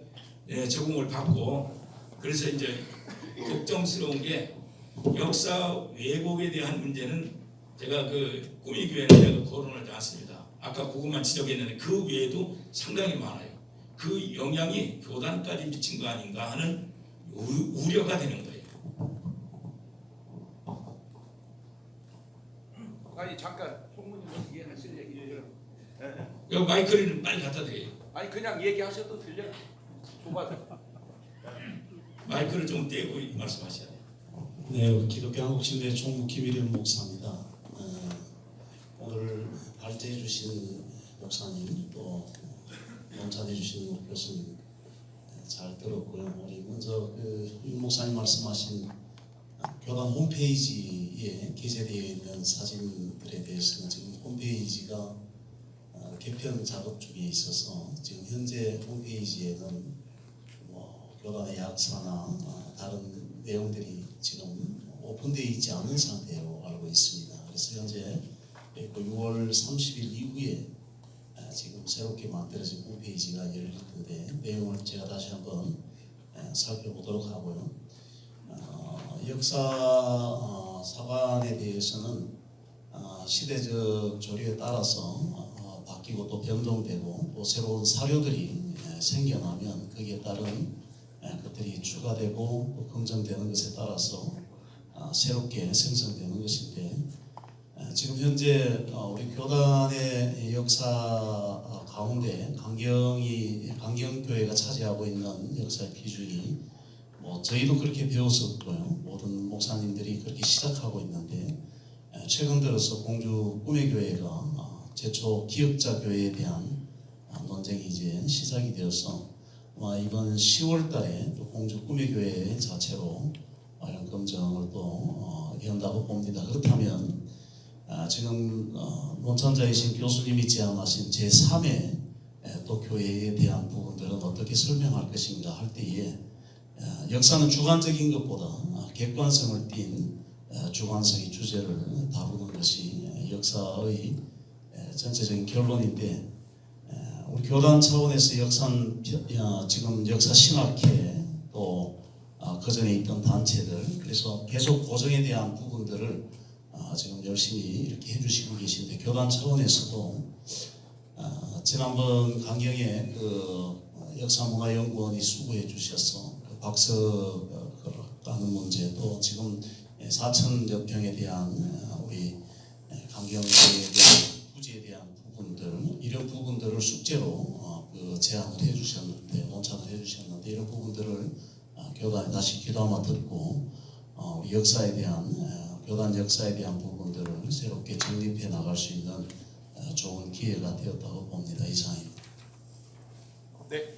제공을 받고 그래서 이제 걱정스러운 게 역사 왜곡에 대한 문제는 제가 그 꾸미교회는 제가 거론하지 않습니다. 아까 그것만 지적했는데 그 외에도 상당히 많아요. 그 영향이 교단까지 미친 거 아닌가 하는 우려가 되는 거예요. 아니 잠깐 총무님 어떻게 하실 얘기예요? 예. 여기 마이크를 빨리 갖다 드려요. 아니 그냥 얘기하셔도 들려. 좁아서. 마이크를 좀 떼고 말씀하셔야 돼요. 네, 기독교 한국신대 총무 김일현 목사입니다. 오늘 발제해 주신 목사님 또 논찬해 주신 교수님 잘 들었고요. 우리 먼저 윤 목사님 말씀하신 교단 홈페이지에 게재되어 있는 사진들에 대해서는 지금 홈페이지가 개편 작업 중에 있어서 지금 현재 홈페이지에는 교단의 약사나 다른 내용들이 지금 오픈되어 있지 않은 상태로 알고 있습니다. 그래서 현재 6월 30일 이후에 지금 새롭게 만들어진 홈페이지가 열릴 텐데 내용을 제가 다시 한번 살펴보도록 하고요. 역사 사관에 대해서는 시대적 조류에 따라서 바뀌고 또 변동되고 또 새로운 사료들이 생겨나면 거기에 따른 것들이 추가되고 또 긍정되는 것에 따라서 새롭게 생성되는 것인데 지금 현재 우리 교단의 역사 가운데 강경교회가 차지하고 있는 역사의 기준이 저희도 그렇게 배웠었고요. 모든 목사님들이 그렇게 시작하고 있는데 최근 들어서 공주 꿈의교회가 최초 기역자 교회에 대한 논쟁이 이제 시작이 되어서 이번 10월 달에 또 공주 꿈의교회 자체로 이런 검증을 또 한다고 봅니다. 그렇다면 지금 논찬자이신 교수님이 제안하신 제3의 또 교회에 대한 부분들은 어떻게 설명할 것인가 할 때에 역사는 주관적인 것보다 객관성을 띈 주관성의 주제를 다루는 것이 역사의 전체적인 결론인데 우리 교단 차원에서 역사는 지금 역사 신학회 또 그전에 있던 단체들 그래서 계속 고정에 대한 부분들을 지금 열심히 이렇게 해주시고 계신데 교단 차원에서도 지난번 강경에 역사문화연구원이 수고해 주셔서 박석하는 문제 또 지금 4,000여 평에 대한 우리 강경에 대한 부지에 대한 부분들 이런 부분들을 숙제로 제안을 해주셨는데 논찬을 해주셨는데 이런 부분들을 교단에 다시 귀담아 듣고 우리 역사에 대한 교단 역사에 대한 부분들을 새롭게 정립해 나갈 수 있는 좋은 기회가 되었다고 봅니다. 이상입니다. 네.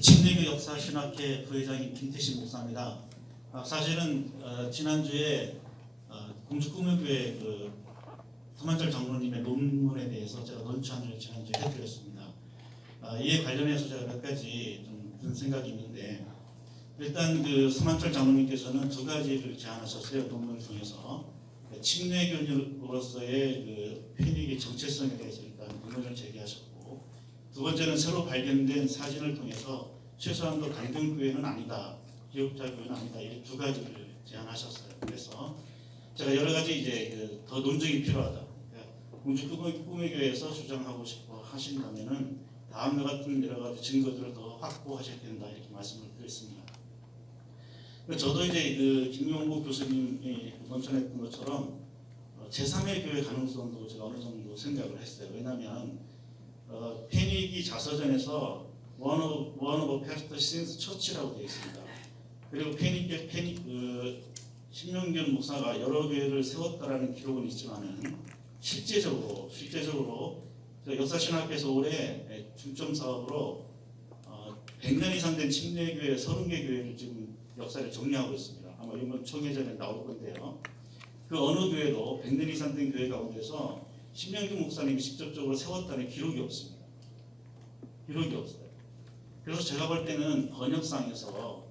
친내교 역사신학회 부회장인 김태신 목사입니다. 사실은 지난주에 공주 꿈의교회 서만철 장로님의 논문에 대해서 제가 논찬을 지난주에 해드렸습니다. 이에 관련해서 제가 몇 가지 좀 든 생각이 있는데 일단 서만철 장로님께서는 두 가지를 제안하셨어요. 논문을 통해서 침례교로서의 편익의 정체성에 대해서 일단 의문을 제기하셨고 두 번째는 새로 발견된 사진을 통해서 최소한도 강경교회는 아니다, 기역자교회는 아니다 이 두 가지를 제안하셨어요. 그래서 제가 여러 가지 이제 더 논쟁이 필요하다. 공주 꿈의교회에서 주장하고 싶어 하신다면은 다음과 같은 여러 가지 증거들을 더 확보하셔야 된다 이렇게 말씀을 드렸습니다. 저도 이제 김용구 교수님이 논천했던 것처럼 제3의 교회 가능성도 제가 어느 정도 생각을 했어요. 왜냐하면 페닉이 자서전에서 One of Pastor Since Church라고 되어 있습니다. 그리고 페닉 신명균 목사가 여러 교회를 세웠다라는 기록은 있지만은 실제적으로 역사신학회에서 올해 중점 사업으로 100년 이상 된 침례교회 30개 교회를 지금 역사를 정리하고 있습니다. 아마 이번 총회전에 나올 건데요. 그 어느 교회도 100년 이상 된 교회 가운데서 신명균 목사님이 직접적으로 세웠다는 기록이 없습니다. 기록이 없어요. 그래서 제가 볼 때는 번역상에서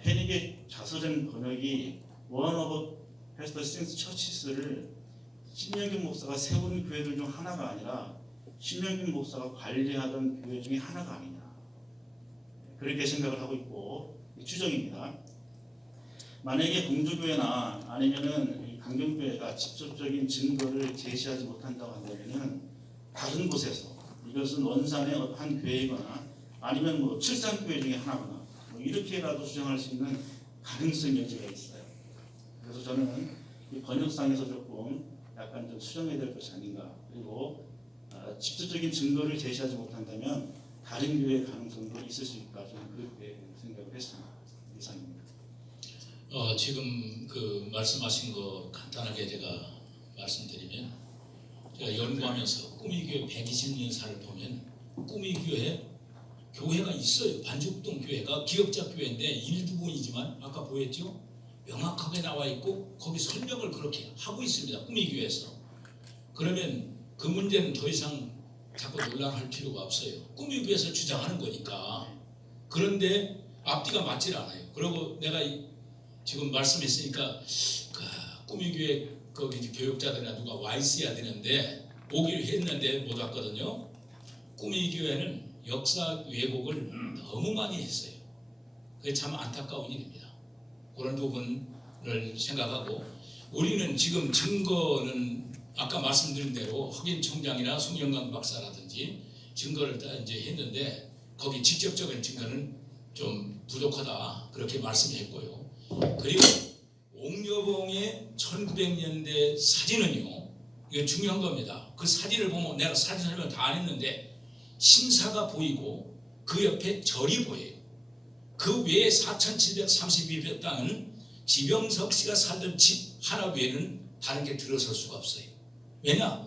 페닉의 자서전 번역이 One of Pastor Since Churches를 신명균 목사가 세운 교회들 중 하나가 아니라 신명균 목사가 관리하던 교회 중에 하나가 아니냐 그렇게 생각을 하고 있고 추정입니다. 만약에 공주교회나 아니면은 강경교회가 직접적인 증거를 제시하지 못한다고 한다면은 다른 곳에서 이것은 원산의 한 교회이거나 아니면 칠산교회 중에 하나거나 이렇게라도 주장할 수 있는 가능성이 여지가 있어요. 그래서 저는 이 번역상에서 조금 약간 좀 수정해야 될 것이 아닌가. 그리고 직접적인 증거를 제시하지 못한다면 다른 교회 가능성도 있을 수 있다. 저는 그렇게 생각을 했습니다. 이상입니다. 지금 그 말씀하신 거 간단하게 제가 말씀드리면, 제가 연구하면서 꾸미교회 120년사를 보면 꾸미교회가 있어요. 반죽동 교회가 기업자 교회인데 일부분이지만 아까 보였죠? 명확하게 나와 있고 거기 설명을 그렇게 하고 있습니다. 꾸미교회에서. 그러면 그 문제는 더 이상 자꾸 논란할 필요가 없어요. 꾸미교회에서 주장하는 거니까. 그런데 앞뒤가 맞질 않아요. 그리고 내가 지금 말씀했으니까 그 꾸미교회 거기 교육자들이나 누가 와 있어야 되는데 오기로 했는데 못 왔거든요. 꾸미교회는 역사 왜곡을 너무 많이 했어요. 그게 참 안타까운 일입니다. 그런 부분을 생각하고, 우리는 지금 증거는 아까 말씀드린 대로 흑인 총장이나 송영강 박사라든지 증거를 다 이제 했는데 거기 직접적인 증거는 좀 부족하다 그렇게 말씀했고요. 그리고 옥녀봉의 1900년대 사진은요, 이거 중요한 겁니다. 그 사진을 보면 내가 사진 설명 다 안 했는데 신사가 보이고 그 옆에 절이 보여요. 그 외에 4732평 땅은 지병석 씨가 살던 집 하나 외에는 다른 게 들어설 수가 없어요. 왜냐?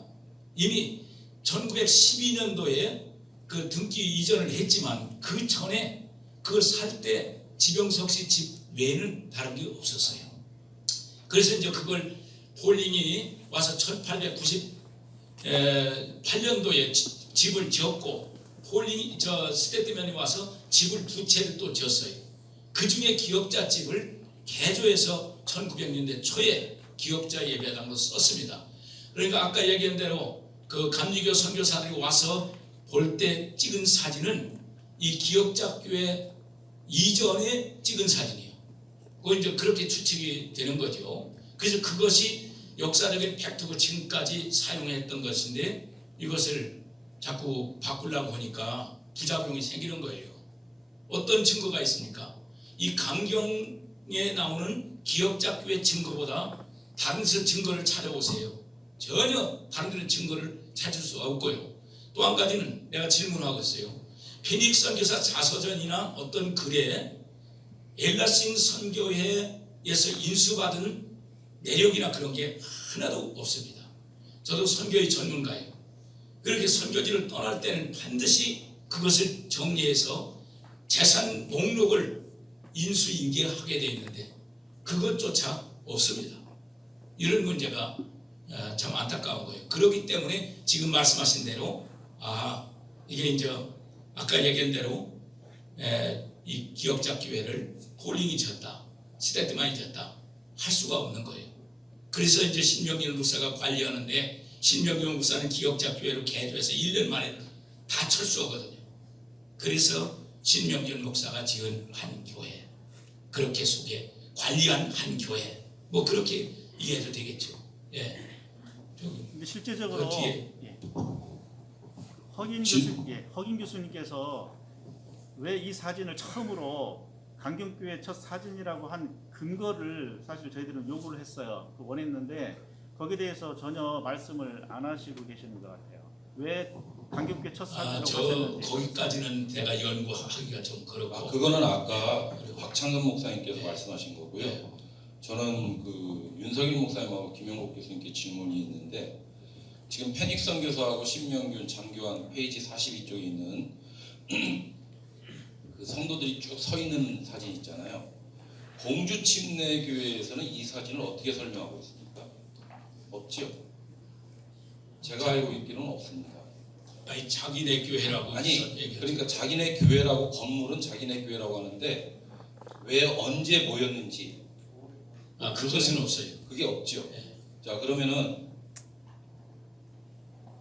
이미 1912년도에 그 등기 이전을 했지만 그 전에 그걸 살 때 지병석 씨 집 외에는 다른 게 없었어요. 그래서 이제 그걸 폴링이 와서 1898년도에 집을 지었고, 폴링이 스테트맨이 와서 집을 2채를 또 지었어요. 그 중에 기업자 집을 개조해서 1900년대 초에 기업자 예배당으로 썼습니다. 그러니까 아까 얘기한 대로 그 감리교 선교사들이 와서 볼 때 찍은 사진은 이 기업자 교회 이전에 찍은 사진이에요. 그건 이제 그렇게 추측이 되는 거죠. 그래서 그것이 역사적인 팩트고 지금까지 사용했던 것인데 이것을 자꾸 바꾸려고 하니까 부작용이 생기는 거예요. 어떤 증거가 있습니까? 이 강경에 나오는 기업자 교회 증거보다 다른 데서 증거를 찾아보세요. 전혀 다른 데는 증거를 찾을 수 없고요. 또 한 가지는 내가 질문하고 있어요. 피닉스 선교사 자서전이나 어떤 글에 엘라싱 선교회에서 인수받은 내력이나 그런 게 하나도 없습니다. 저도 선교의 전문가예요. 그렇게 선교지를 떠날 때는 반드시 그것을 정리해서 재산 목록을 인수인계하게 되어 있는데 그것조차 없습니다. 이런 문제가 참 안타까운 거예요. 그렇기 때문에 지금 말씀하신 대로 이게 이제 아까 얘기한 대로 이 기업자 기회를 폴링이 졌다, 스테트만이 졌다 할 수가 없는 거예요. 그래서 이제 신명길 목사가 관리하는데 신명길 목사는 기업자 교회로 개조해서 1년 만에 다 철수하거든요. 그래서 신명길 목사가 지은 한 교회, 그렇게 속에 관리한 한 교회, 뭐 그렇게 이해해도 되겠죠. 예. 근데 실제적으로 뒤에. 허긴 교수님께서 왜 이 사진을 처음으로 강경교회 첫 사진이라고 한 근거를 사실 저희들은 요구를 했어요. 원했는데 거기에 대해서 전혀 말씀을 안 하시고 계시는 것 같아요. 왜 강경교회 첫 사진이라고 하셨는지. 거기까지는 제가 연구하기가 좀 그렇고. 그거는 아까 박창근 목사님께서 말씀하신 거고요. 네. 저는 그 윤석일 목사님하고 김영국 교수님께 질문이 있는데, 지금 페닉 선교사하고 신명균, 장교환 페이지 42쪽에 있는 그 성도들이 쭉 서 있는 사진 있잖아요. 공주 침례교회에서는 이 사진을 어떻게 설명하고 있습니까? 없죠. 제가 알고 있기로는 없습니다. 아니 자기네 교회라고 그러니까 자기네 교회라고, 건물은 자기네 교회라고 하는데 왜 언제 모였는지 그것은 없어요. 그게 없죠. 네. 자, 그러면은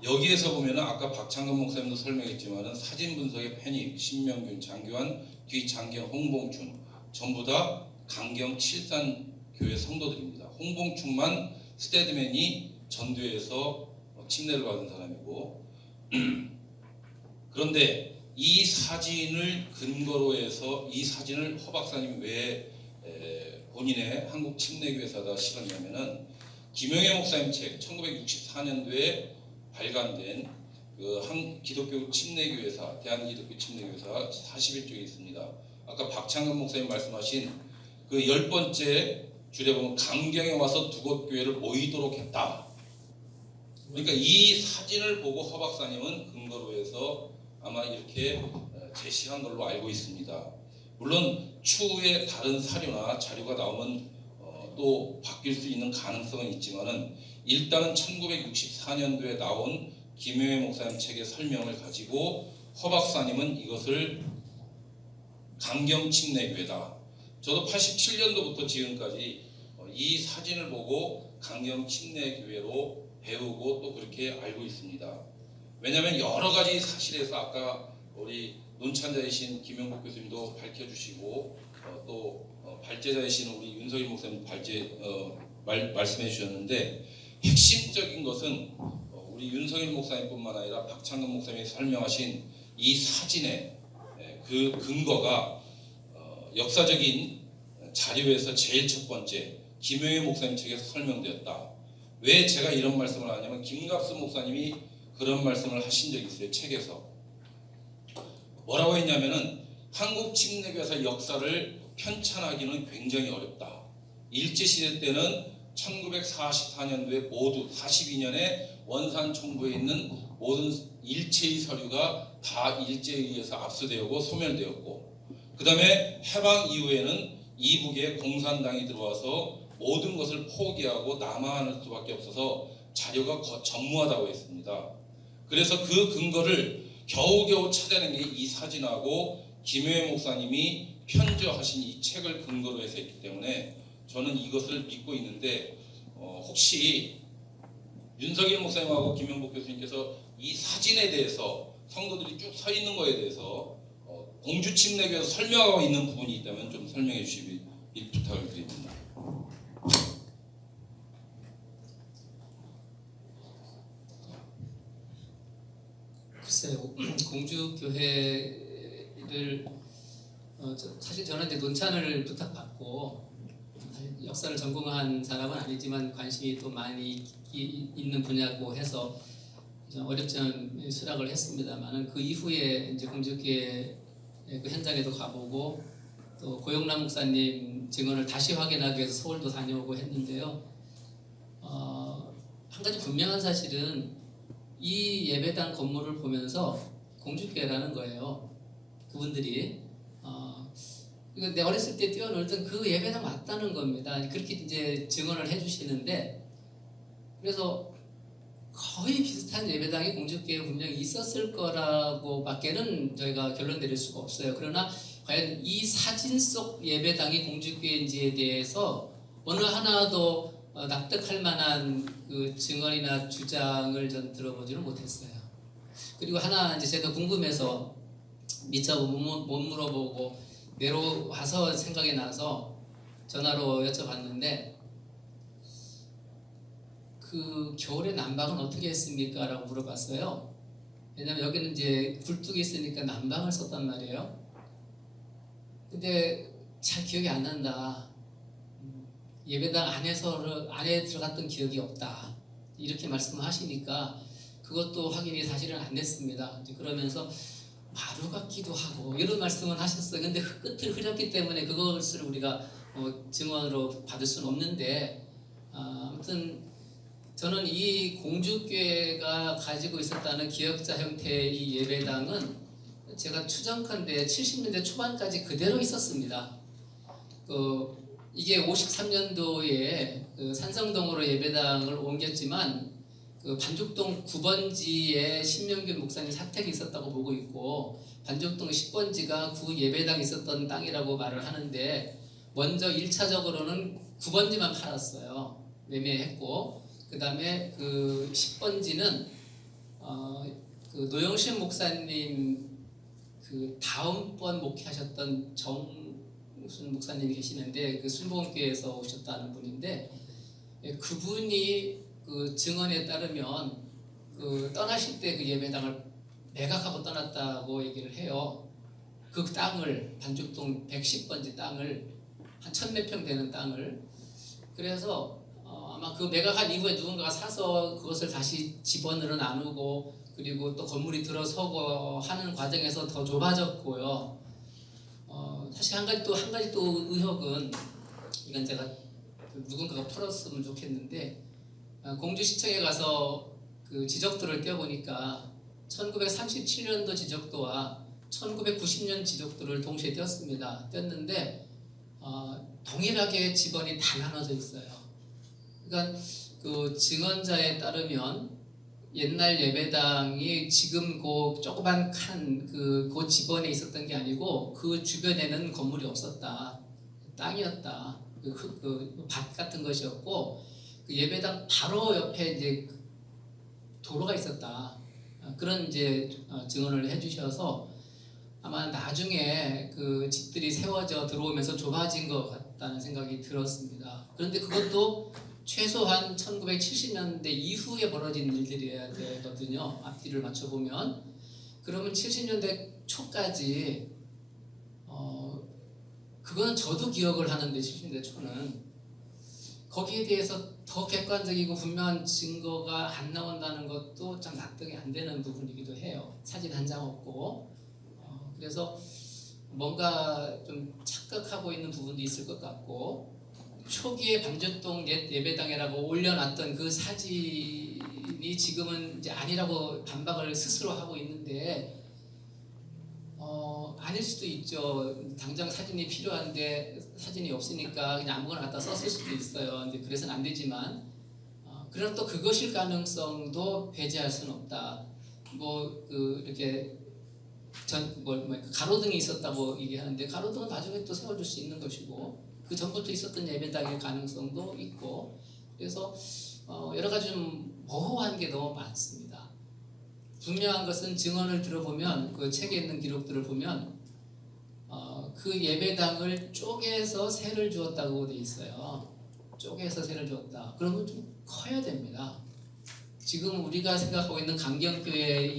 여기에서 보면은 아까 박창근 목사님도 설명했지만은 사진 분석의 페닉, 신명균, 장교환, 뒤 장경, 홍봉춘 전부 다 강경 칠산 교회 성도들입니다. 홍봉춘만 스테드맨이 전도에서 침례를 받은 사람이고, 그런데 이 사진을 근거로 해서 이 사진을 허 박사님이 왜 본인의 한국 침례교회사다 실었냐면은 김영애 목사님 책 1964년도에 발간된 한 기독교 침례교회사, 대한기독교 침례교회사 41쪽에 있습니다. 아까 박창근 목사님 말씀하신 그 10번째 줄에 보면 강경에 와서 두 곳 교회를 모이도록 했다. 그러니까 이 사진을 보고 허 박사님은 근거로 해서 아마 이렇게 제시한 걸로 알고 있습니다. 물론 추후에 다른 사료나 자료가 나오면 또 바뀔 수 있는 가능성은 있지만은 일단은 1964년도에 나온 김효회 목사님 책의 설명을 가지고 허 박사님은 이것을 강경 침례교회다. 저도 87년도부터 지금까지 이 사진을 보고 강경 침례교회로 배우고 또 그렇게 알고 있습니다. 왜냐하면 여러 가지 사실에서 아까 우리 논찬자이신 김영국 교수님도 밝혀주시고 또 발제자이신 우리 윤석일 목사님 말씀해 주셨는데 핵심적인 것은 우리 윤석일 목사님뿐만 아니라 박창근 목사님이 설명하신 이 사진의 그 근거가 역사적인 자료에서 제일 첫 번째 김효회 목사님 책에서 설명되었다. 왜 제가 이런 말씀을 하냐면 김갑수 목사님이 그런 말씀을 하신 적이 있어요. 책에서 뭐라고 했냐면은 한국 침례교회사 역사를 편찬하기는 굉장히 어렵다. 일제시대 때는 1944년도에 모두 42년에 원산 총부에 있는 모든 일체의 서류가 다 일제에 의해서 압수되었고 소멸되었고, 그 다음에 해방 이후에는 이북에 공산당이 들어와서 모든 것을 포기하고 남하할 수밖에 없어서 자료가 전무하다고 했습니다. 그래서 그 근거를 겨우겨우 찾아낸 게 이 사진하고 김효회 목사님이 편저하신 이 책을 근거로 해서 했기 때문에 저는 이것을 믿고 있는데 혹시 윤석일 목사님하고 김영복 교수님께서 이 사진에 대해서 성도들이 쭉 서 있는 거에 대해서 공주 침례교에서 설명하고 있는 부분이 있다면 좀 설명해 주시기 부탁을 드립니다. 글쎄요, 공주교회를 사실 저는 이제 논찬을 부탁받고 역사를 전공한 사람은 아니지만 관심이 또 많이 있는 분야고 해서 어렵지만 수락을 했습니다만은 그 이후에 이제 공주교회 그 현장에도 가보고 또 고영남 목사님 증언을 다시 확인하기 위해서 서울도 다녀오고 했는데요. 한 가지 분명한 사실은 이 예배당 건물을 보면서 공주교회라는 거예요. 그분들이 내 어렸을 때 뛰어놀던 그 예배당 맞다는 겁니다. 그렇게 이제 증언을 해주시는데, 그래서 거의 비슷한 예배당이 공주교회에 분명히 있었을 거라고밖에는 저희가 결론 내릴 수가 없어요. 그러나 과연 이 사진 속 예배당이 공주교회인지에 대해서 어느 하나도 납득할 만한 그 증언이나 주장을 전 들어보지는 못했어요. 그리고 하나 이제 제가 궁금해서 미처 못 물어보고 내려와서 생각이 나서 전화로 여쭤봤는데, 그 겨울에 난방은 어떻게 했습니까? 라고 물어봤어요. 왜냐면 여기는 이제 굴뚝이 있으니까 난방을 썼단 말이에요. 근데 잘 기억이 안 난다. 예배당 안에 들어갔던 기억이 없다. 이렇게 말씀하시니까 그것도 확인이 사실은 안 됐습니다. 그러면서 마루 같기도 하고 이런 말씀을 하셨어요. 근데 끝을 흐렸기 때문에 그것을 우리가 증언으로 받을 수는 없는데, 아무튼 저는 이 공주교회가 가지고 있었다는 기역자 형태의 이 예배당은 제가 추정컨대 70년대 초반까지 그대로 있었습니다. 이게 53년도에 그 산성동으로 예배당을 옮겼지만 그 반죽동 9번지에 신명균 목사님 사택이 있었다고 보고 있고, 반죽동 10번지가 구 예배당이 있었던 땅이라고 말을 하는데, 먼저 1차적으로는 9번지만 팔았어요. 매매했고, 그 다음에 그 10번지는 그 노영신 목사님 그 다음번 목회하셨던 무슨 목사님이 계시는데 그 순복음교회에서 오셨다는 분인데, 그분이 그 증언에 따르면 그 떠나실 때 그 예배당을 매각하고 떠났다고 얘기를 해요. 그 땅을 반죽동 110번지 땅을 한 1000몇 평 되는 땅을. 그래서 아마 그 매각한 이후에 누군가가 사서 그것을 다시 집원으로 나누고 그리고 또 건물이 들어서고 하는 과정에서 더 좁아졌고요. 사실 한 가지 또 의혹은 이건 제가 누군가가 풀었으면 좋겠는데 공주시청에 가서 그 지적도를 떼어보니까 1937년도 지적도와 1990년 지적도를 동시에 떼었는데 동일하게 집원이 다 나눠져 있어요. 그러니까 그 증언자에 따르면 옛날 예배당이 지금 그 조그만 칸 그 집원에 있었던 게 아니고 그 주변에는 건물이 없었다. 땅이었다. 그 밭 같은 것이었고 그 예배당 바로 옆에 이제 도로가 있었다. 그런 이제 증언을 해주셔서 아마 나중에 그 집들이 세워져 들어오면서 좁아진 것 같다는 생각이 들었습니다. 그런데 그것도 최소한 1970년대 이후에 벌어진 일들이어야 되거든요. 앞뒤를 맞춰보면. 그러면 70년대 초까지 그거는 저도 기억을 하는데 70년대 초는 거기에 대해서 더 객관적이고 분명한 증거가 안 나온다는 것도 참 납득이 안 되는 부분이기도 해요. 사진 한 장 없고 그래서 뭔가 좀 착각하고 있는 부분도 있을 것 같고 초기에 반주동 옛 예배당이라고 올려놨던 그 사진이 지금은 이제 아니라고 반박을 스스로 하고 있는데 아닐 수도 있죠. 당장 사진이 필요한데 사진이 없으니까 그냥 아무거나 갖다 썼을 수도 있어요. 근데 그래서는 안 되지만 그럼 또 그것일 가능성도 배제할 수는 없다. 이렇게 가로등이 있었다고 얘기하는데 가로등은 나중에 또 세워줄 수 있는 것이고 그 전부터 있었던 예배당일 가능성도 있고 그래서 여러 가지 좀 모호한 게 너무 많습니다. 분명한 것은 증언을 들어보면 그 책에 있는 기록들을 보면 그 예배당을 쪼개서 세를 주었다고 돼 있어요. 쪼개서 세를 주었다. 그러면 좀 커야 됩니다. 지금 우리가 생각하고 있는 강경교회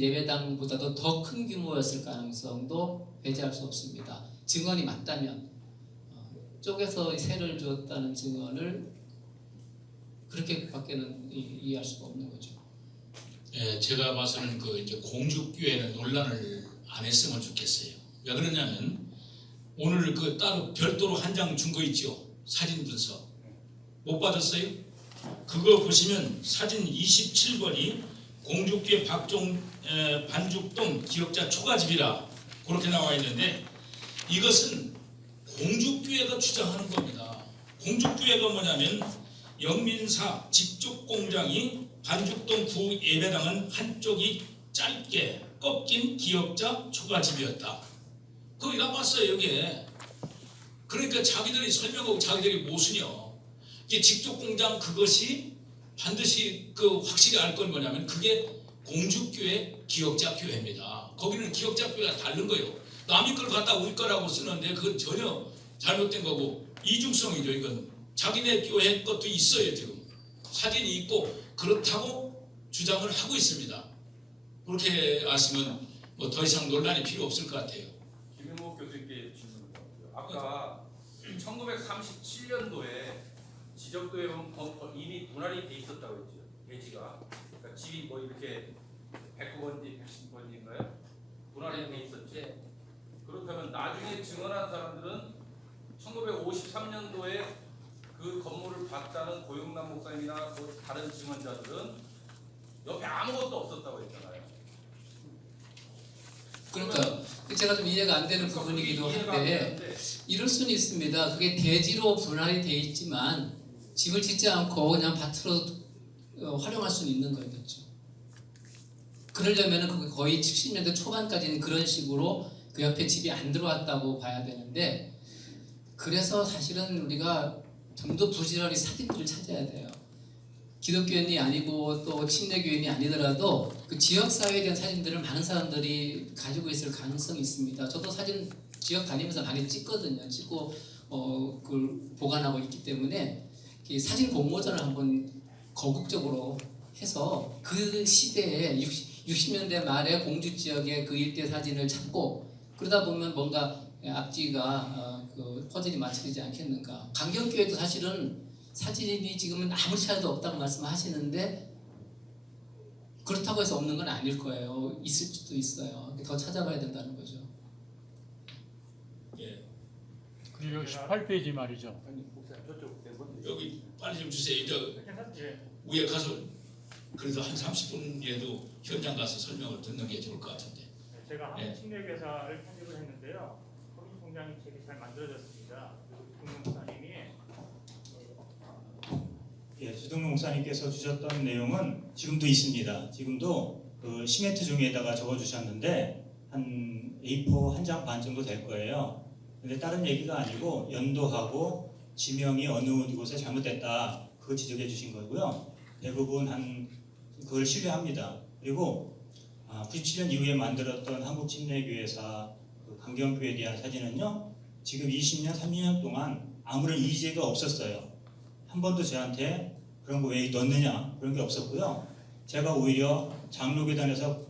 예배당보다도 더 큰 규모였을 가능성도 배제할 수 없습니다. 증언이 맞다면 쪼개서 세를 주었다는 증언을 그렇게밖에는 이해할 수가 없는 거죠. 예, 제가 봐서는 그 이제 공주교회는 논란을 안 했으면 좋겠어요. 왜 그러냐면 오늘 그 따로 별도로 한 장 준 거 있죠. 사진 분석 못 받았어요? 그거 보시면 사진 27번이 공주교회 반죽동 기억자 초가집이라 그렇게 나와 있는데 이것은 공주교회가 주장하는 겁니다. 공주교회가 뭐냐면 영민사 직접 공장이 반죽동 구 예배당은 한쪽이 짧게 꺾인 기역자 초가집이었다. 거기가 봤어요 여기에. 그러니까 자기들이 설명하고 자기들이 모순이요. 이게 직접 공장 그것이 반드시 그 확실히 알 건 뭐냐면 그게 공주교회 기역자 교회입니다. 거기는 기역자 교회가 다른 거예요. 남의 걸 갖다 우리 거라고 쓰는데 그건 전혀 잘못된 거고 이중성이죠. 이건 자기네 교회 것도 있어요. 지금 사진이 있고 그렇다고 주장을 하고 있습니다. 그렇게 아시면 뭐 더 이상 논란이 필요 없을 것 같아요. 김용옥 교수님께 질문을 드릴게요. 아까 1937년도에 지적도에 보면 이미 분할이 돼 있었다고 했죠. 대지가. 그러니까 집이 뭐 이렇게 109번지, 110번지인가요? 분할이 돼 있었죠. 그렇다면 나중에 증언한 사람들은 1953년도에 그 건물을 봤다는 고용남 목사님이나 그 다른 증언자들은 옆에 아무것도 없었다고 했잖아요. 그러니까 제가 좀 이해가 안 되는 부분이기도 한데 이럴 수는 있습니다. 그게 대지로 분할이 돼 있지만 집을 짓지 않고 그냥 밭으로 활용할 수는 있는 거겠죠. 그러려면 그게 거의 70년대 초반까지는 그런 식으로 그 옆에 집이 안 들어왔다고 봐야 되는데 그래서 사실은 우리가 좀 더 부지런히 사진들을 찾아야 돼요. 기독교인이 아니고 또 침례교인이 아니더라도 그 지역사회에 대한 사진들을 많은 사람들이 가지고 있을 가능성이 있습니다. 저도 사진 지역 다니면서 많이 찍거든요. 찍고 그걸 보관하고 있기 때문에 사진 공모전을 한번 거국적으로 해서 그 시대에 60년대 말에 공주 지역의 그 일대 사진을 찾고 그러다 보면 뭔가 앞뒤가 그 퍼즐이 맞춰지지 않겠는가. 강경교회도 사실은 사진이 지금은 아무리 찾아도 없다고 말씀하시는데 그렇다고 해서 없는 건 아닐 거예요. 있을 수도 있어요. 더 찾아봐야 된다는 거죠. 예. 그리고 18페이지 말이죠. 여기 빨리 좀 주세요. 위에 가서 그래도 한 30분이라도 현장 가서 설명을 듣는 게 좋을 것 같은데. 제가 한국침례교사를 편집을 했는데요. 허민 총장이 되게 잘 만들어졌습니다. 그리고 목사님이 예, 주동룡 목사님께서 주셨던 내용은 지금도 있습니다. 지금도 그 시멘트 종이에다가 적어주셨는데 한 A4 한 장 반 정도 될 거예요. 근데 다른 얘기가 아니고 연도하고 지명이 어느 곳에 잘못됐다 그거 지적해 주신 거고요. 대부분 한 그걸 신뢰합니다. 그리고 97년 이후에 만들었던 한국침례교회사 그 강경교회에 대한 사진은요. 지금 20년, 30년 동안 아무런 이의제가 없었어요. 한 번도 저한테 그런 거 왜 넣느냐 그런 게 없었고요. 제가 오히려 장로교단에서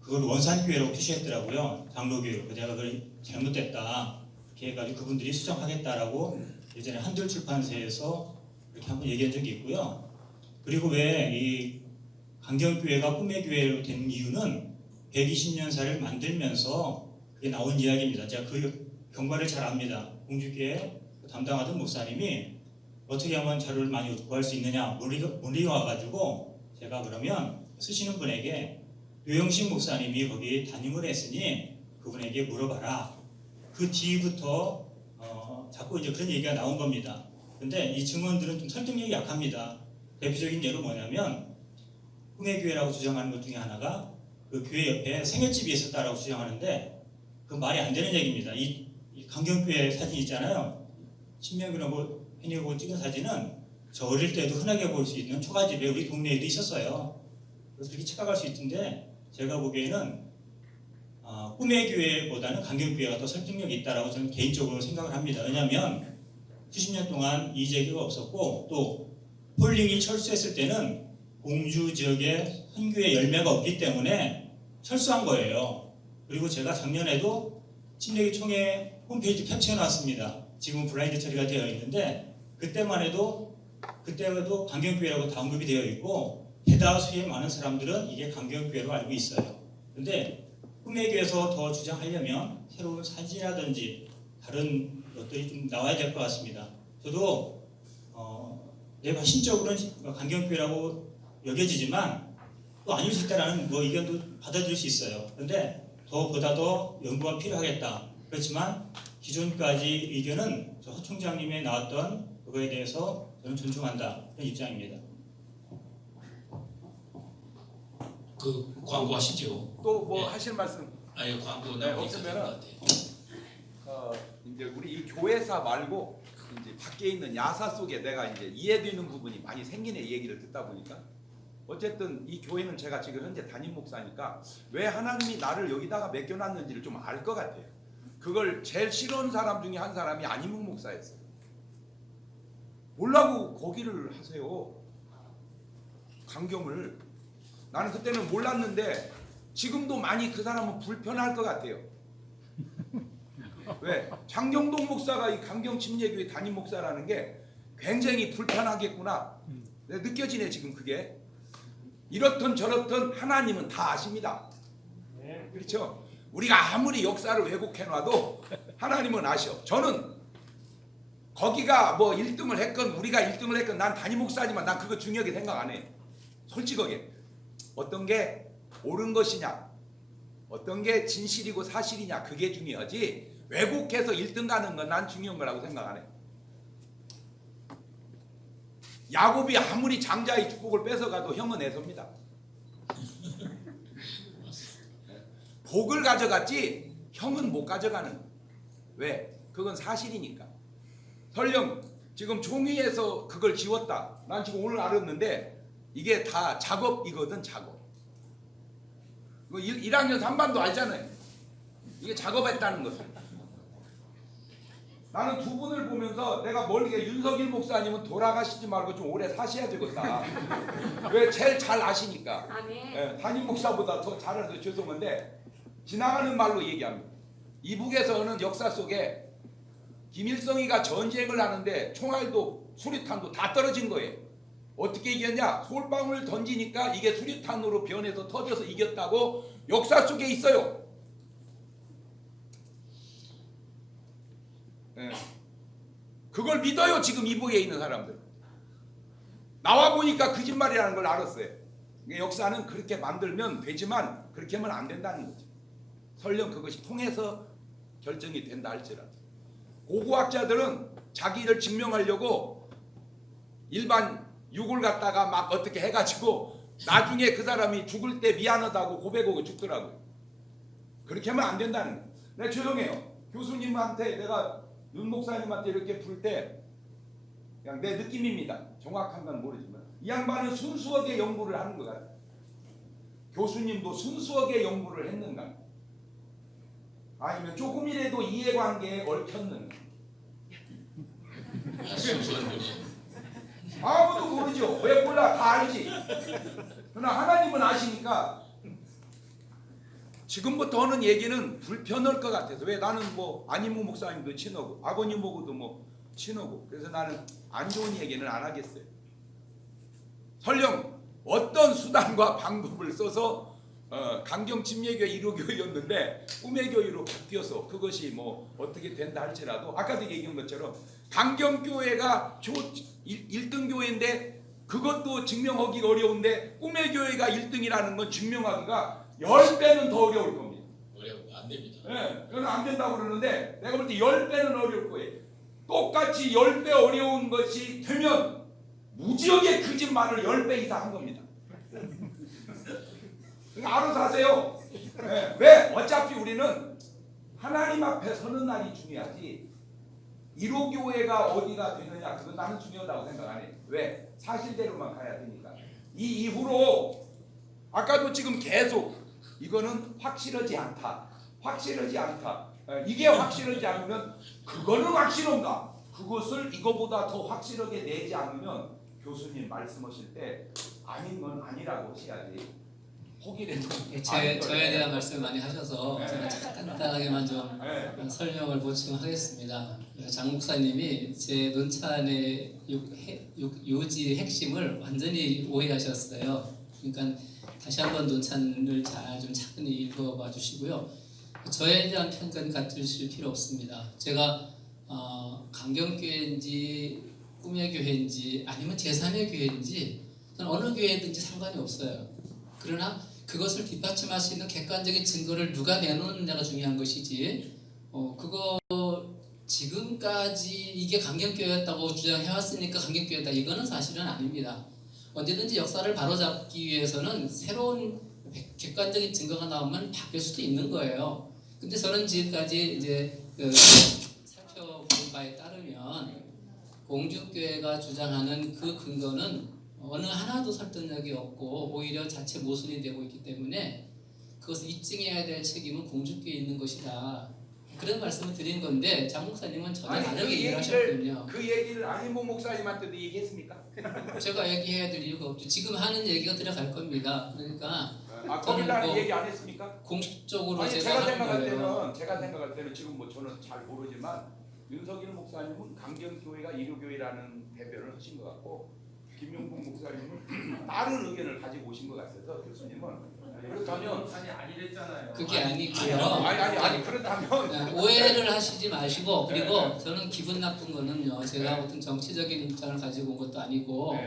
그걸 원산교회라고 표시했더라고요. 장로교회로. 제가 그걸 잘못됐다 이렇게 해가지고 그분들이 수정하겠다라고 예전에 한들출판사에서 이렇게 한번 얘기한 적이 있고요. 그리고 왜 이 강경교회가 꿈의 교회로 된 이유는 120년사를 만들면서 그게 나온 이야기입니다. 제가 그 경과를 잘 압니다. 공주교회 담당하던 목사님이 어떻게 하면 자료를 많이 구할 수 있느냐 문의가 와가지고 제가 그러면 쓰시는 분에게 류영식 목사님이 거기 담임을 했으니 그분에게 물어봐라. 그 뒤부터 자꾸 이제 그런 얘기가 나온 겁니다. 근데 이 증언들은 좀 설득력이 약합니다. 대표적인 예로 뭐냐면 꿈의 교회라고 주장하는 것 중에 하나가 그 교회 옆에 생횟집이 있었다라고 주장하는데 그 말이 안 되는 얘기입니다. 이 강경교회 사진 있잖아요. 신명기라고 해내고 찍은 사진은 저 어릴 때도 흔하게 볼 수 있는 초가집에 우리 동네에도 있었어요. 그래서 그렇게 착각할 수 있던데 제가 보기에는 꿈의 교회보다는 강경교회가 더 설득력이 있다라고 저는 개인적으로 생각을 합니다. 왜냐하면 90년 동안 이재기가 없었고 또 폴링이 철수했을 때는 공주 지역에 선교회 열매가 없기 때문에 철수한 거예요. 그리고 제가 작년에도 침례교 총회 홈페이지 캡처해놨습니다. 지금 블라인드 처리가 되어 있는데 그때만 해도 그때도 강경교회라고 다 언급이 되어 있고 대다수의 많은 사람들은 이게 강경교회로 알고 있어요. 근데 꿈의 교회에서 더 주장하려면 새로운 사진이라든지 다른 것들이 좀 나와야 될 것 같습니다. 저도 내가 신적으로는 강경교회라고 여겨지지만 또 아닐 수 있다라는 의견도 받아들일 수 있어요. 그런데 보다 더 연구가 필요하겠다. 그렇지만 기존까지 의견은 저 허 총장님의 나왔던 그거에 대해서 저는 존중한다. 그런 입장입니다. 그 광고하시죠. 또 뭐 하실 말씀? 아니 광고 네, 없으면은 이제 우리 이 교회사 말고 이제 밖에 있는 야사 속에 내가 이제 이해되는 부분이 많이 생기네 이 얘기를 듣다 보니까 어쨌든 이 교회는 제가 지금 현재 담임 목사니까 왜 하나님이 나를 여기다가 맡겨놨는지를 좀 알 것 같아요. 그걸 제일 싫어하는 사람 중에 한 사람이 안희묵 목사였어요. 몰라고 거기를 하세요. 강경을. 나는 그때는 몰랐는데 지금도 많이 그 사람은 불편할 것 같아요. 왜? 장경동 목사가 이 강경침례교회 담임 목사라는 게 굉장히 불편하겠구나. 느껴지네 지금 그게. 이렇든 저렇든 하나님은 다 아십니다. 그렇죠? 우리가 아무리 역사를 왜곡해놔도 하나님은 아셔. 저는 거기가 뭐 1등을 했건 우리가 1등을 했건 난 담임 목사지만 난 그거 중요하게 생각 안 해. 솔직하게. 어떤 게 옳은 것이냐 어떤 게 진실이고 사실이냐 그게 중요하지 왜곡해서 1등 가는 건 난 중요한 거라고 생각 안 해. 야곱이 아무리 장자의 축복을 뺏어가도 형은 애섭니다. 복을 가져갔지 형은 못 가져가는. 왜? 그건 사실이니까. 설령 지금 종이에서 그걸 지웠다. 난 지금 오늘 알았는데 이게 다 작업이거든. 작업. 1학년 3반도 알잖아요. 이게 작업했다는 것을. 나는 두 분을 보면서 내가 멀리게 윤석일 목사님은 돌아가시지 말고 좀 오래 사셔야 되겠다. 왜? 제일 잘 아시니까. 네, 담임 목사보다 더 잘 알아서 죄송한데 지나가는 말로 얘기합니다. 이북에서는 역사 속에 김일성이가 전쟁을 하는데 총알도 수류탄도 다 떨어진 거예요. 어떻게 이겼냐? 솔방울 던지니까 이게 수류탄으로 변해서 터져서 이겼다고 역사 속에 있어요. 네. 그걸 믿어요. 지금 이북에 있는 사람들. 나와 보니까 거짓말이라는 걸 알았어요. 역사는 그렇게 만들면 되지만 그렇게 하면 안 된다는 거죠. 설령 그것이 통해서 결정이 된다 할지라도. 고고학자들은 자기를 증명하려고 일반 육을 갖다가 막 어떻게 해가지고 나중에 그 사람이 죽을 때 미안하다고 고백하고 죽더라고요. 그렇게 하면 안 된다는 거예요. 네, 조용해요. 교수님한테 내가 윤 목사님한테 이렇게 부를 때 그냥 내 느낌입니다. 정확한 건 모르지만 이 양반은 순수하게 연구를 하는 것 같아요. 교수님도 순수하게 연구를 했는가? 아니면 조금이라도 이해관계에 얽혔는가? 순수한 분이. 아무도 모르죠. 왜 몰라? 다 알지. 그러나 하나님은 아시니까 지금부터 하는 얘기는 불편할 것 같아서. 왜? 나는 뭐 안희무 목사님도 친하고 아버님하고도 뭐 친하고, 그래서 나는 안 좋은 얘기는 안 하겠어요. 설령 어떤 수단과 방법을 써서 강경침례교회 1호교회였는데 꿈의 교회로 바뀌어서 그것이 뭐 어떻게 된다 할지라도 아까도 얘기한 것처럼 강경교회가 1등 교회인데 그것도 증명하기가 어려운데 꿈의 교회가 1등이라는 건 증명하기가 10배는 더 어려울 겁니다. 안 됩니다. 네, 그건 안 된다고 그러는데 내가 볼 때 10배는 어려울 거예요. 똑같이 10배 어려운 것이 되면 무지하게 거짓말을 10배 이상 한 겁니다. 그러니까 알아서 하세요. 네, 왜? 어차피 우리는 하나님 앞에 서는 날이 중요하지 1호교회가 어디가 되느냐 그건 나는 중요하다고 생각 안 해. 왜? 사실대로만 가야 되니까. 이 이후로 아까도 지금 계속 이거는 확실하지 않다. 확실하지 않다. 이게 확실하지 않으면 그거는 확실한가? 그것을 이거보다 더 확실하게 내지 않으면 교수님 말씀하실 때 아닌 건 아니라고 하셔야지. 혹이라도 저에 대한 말씀 많이 하셔서 제가 간단하게만 좀 설명을 보충하겠습니다. 장 목사님이 제 논찬의 요지 핵심을 완전히 오해하셨어요. 그러니까 다시 한번 논찬을 잘 좀 차분히 읽어봐 주시고요. 저에 대한 편견 갖으실 필요 없습니다. 제가 강경교회인지 꿈의 교회인지 아니면 제3의 교회인지 어느 교회든지 상관이 없어요. 그러나 그것을 뒷받침할 수 있는 객관적인 증거를 누가 내놓느냐가 중요한 것이지 그거 지금까지 이게 강경교회였다고 주장해왔으니까 강경교회다 이거는 사실은 아닙니다. 언제든지 역사를 바로잡기 위해서는 새로운 객관적인 증거가 나오면 바뀔 수도 있는 거예요. 근데 저는 지금까지 이제 살펴본 바에 따르면 공주교회가 주장하는 그 근거는 어느 하나도 설득력이 없고 오히려 자체 모순이 되고 있기 때문에 그것을 입증해야 될 책임은 공주교회에 있는 것이다. 그런 말씀을 드린 건데 장 목사님은 전혀 다르게 이해를 하셨군요. 그 얘기를 안희모 목사님한테도 얘기했습니까? 제가 얘기해야 될 이유가 없죠. 지금 하는 얘기가 들어갈 겁니다. 그러니까 거기다 얘기 안 했습니까? 공식적으로 아니, 제가 제가 생각할 때는 지금 뭐 저는 잘 모르지만 윤석일 목사님은 강경교회가 1호교회라는 대변을 하신 것 같고 김용국 목사님은 다른 의견을 가지고 오신 것 같아서 교수님은 그렇다면 아니 아니랬잖아요. 그게 아니고요. 아니 그렇다면 오해를 하시지 마시고 그리고 저는 기분 나쁜 거는요. 제가 어떤 정치적인 입장을 가지고 온 것도 아니고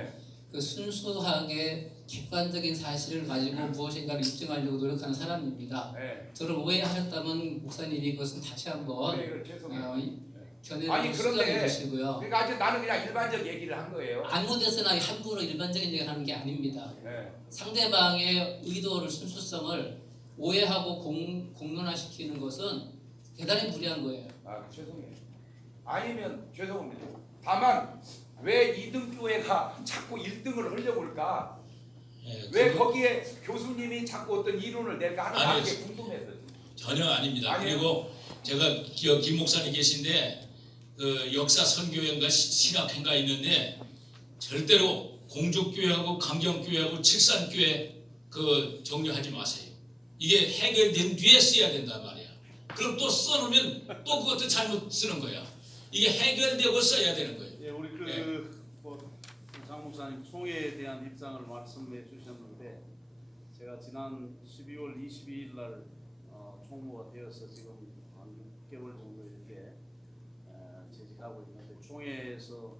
그 순수하게 객관적인 사실을 가지고 무엇인가를 입증하려고 노력하는 사람입니다. 저를 오해하셨다면 목사님이 그것은 다시 한번 견해를 수정해 주시고요. 그러니까 아직 나는 그냥 일반적 얘기를 한 거예요. 아무 데서나 함부로 일반적인 얘기를 하는 게 아닙니다. 상대방의 의도를 순수성을 오해하고 공론화시키는 것은 대단히 무리한 거예요. 죄송해요. 아니면 죄송합니다. 다만 왜 2등 교회가 자꾸 1등을 하려고 할까? 왜 거기에 교수님이 자꾸 어떤 이론을 낼까 하는 게 궁금해서. 전혀 아닙니다. 그리고 제가 김 목사님 계신데 그 역사 선교회인가 신학회인가 있는데 절대로 공주교회하고 강경교회하고 칠산교회 그 정리하지 마세요. 이게 해결된 뒤에 써야 된단 말이야. 그럼 또 써놓으면 또 그것도 잘못 쓰는 거야. 이게 해결되고 써야 되는 거예요. 우리 목사님 총회에 대한 입장을 말씀해 주셨는데 제가 지난 12월 22일 날 총무가 되어서 지금 한 6개월 정도 이렇게 재직하고 있는데 총회에서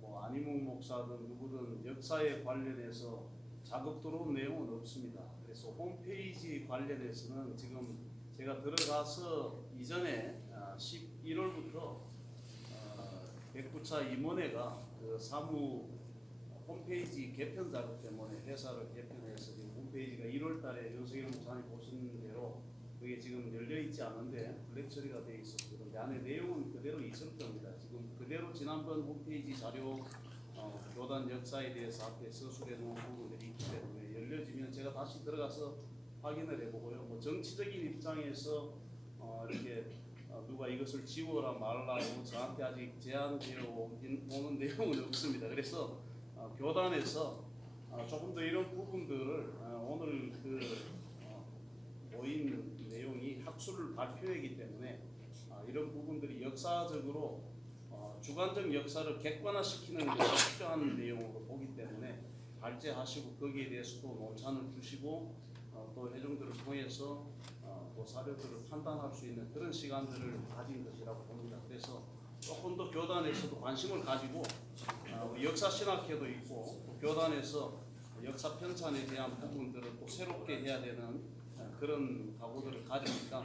뭐 안희묵 목사든 누구든 역사에 관련해서 자극 들어온 내용은 없습니다. 그래서 홈페이지 관련해서는 지금 제가 들어가서 이전에 11월부터 백구차 임원회가 그 사무 홈페이지 개편 작업 때문에 회사를 개편해서 지금 홈페이지가 1월 달에 윤석열 목사님 보신 대로 그게 지금 열려 있지 않은데 블랙 처리가 돼 있었고 그런데 안에 내용은 그대로 있을 겁니다. 지금 그대로 지난번 홈페이지 자료 교단 역사에 대해서 앞에 서술해 놓은 부분들이 있기 때문에 열려지면 제가 다시 들어가서 확인을 해보고요. 뭐 정치적인 입장에서 이렇게 누가 이것을 지워라 말라 저한테 아직 제안되어 오는 내용은 없습니다. 그래서 교단에서 조금 더 이런 부분들을 오늘 그 모인 내용이 학술 발표이기 때문에 이런 부분들이 역사적으로 주관적 역사를 객관화시키는 것이 필요한 내용으로 보기 때문에 발제하시고 거기에 대해서도 논찬을 주시고 또 회중들을 통해서 또 사료들을 판단할 수 있는 그런 시간들을 가진 것이라고 봅니다. 그래서 조금 더 교단에서도 관심을 가지고 우리 역사 신학회도 있고 또 교단에서 역사 편찬에 대한 부분들을 또 새롭게 해야 되는 그런 각오들을 가지니까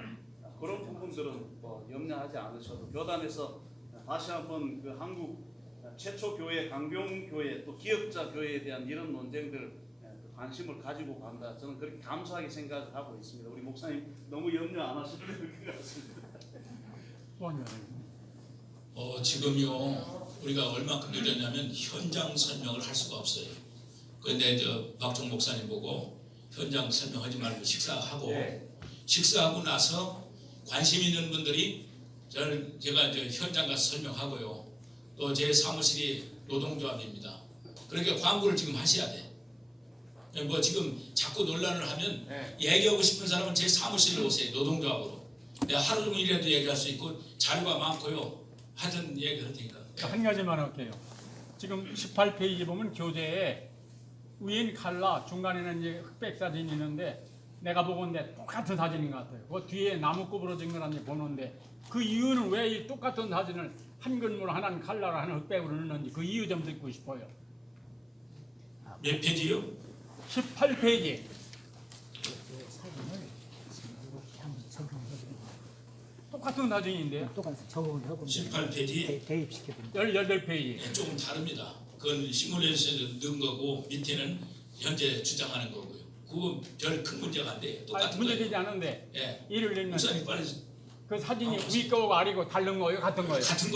그런 부분들은 뭐 염려하지 않으셔도 교단에서 다시 한번 그 한국 최초 교회 강경교회 또 기역자 교회에 대한 이런 논쟁들 관심을 가지고 간다. 저는 그렇게 감사하게 생각을 하고 있습니다. 우리 목사님 너무 염려 안 하셔도 될 것 같습니다. 지금요 우리가 얼마큼 늦었냐면 현장 설명을 할 수가 없어요. 그런데 박종 목사님 보고 현장 설명하지 말고 식사하고 식사하고 나서 관심 있는 분들이 제가 이제 현장 가서 설명하고요. 또 제 사무실이 노동조합입니다. 그러니까 광고를 지금 하셔야 돼. 뭐 지금 자꾸 논란을 하면 얘기하고 싶은 사람은 제 사무실로 오세요. 노동조합으로. 내가 하루 종일이라도 얘기할 수 있고 자료가 많고요. 하여튼 얘기할 테니까. 한 가지만 할게요. 지금 18페이지 보면 교재에 위엔 칼라 중간에는 이제 흑백 사진이 있는데 내가 보건데 똑같은 사진인 것 같아요. 그 뒤에 나무 구부러진 걸 보는데 그 이유는 왜 이 똑같은 사진을 한 건물 하나는 칼라로 하나는 흑백으로 넣는지 그 이유 좀 듣고 싶어요. 몇 페이지요? 18페이지. 똑같은 사진인데 똑같이 적응을 하고 18페이지 대입시켜드립니다. 18페이지. 조금 다릅니다. 그건 시뮬레이션에 넣은 거고 밑에는 현재 주장하는 거고요. 그건 별 큰 문제가 안 돼요. 똑같은 문제 거예요. 되지 않은데 예. 이를 넣는 목사님 빨리 그 사진이 위 거고 아래고 다른 거예요? 같은 거예요? 같은 거.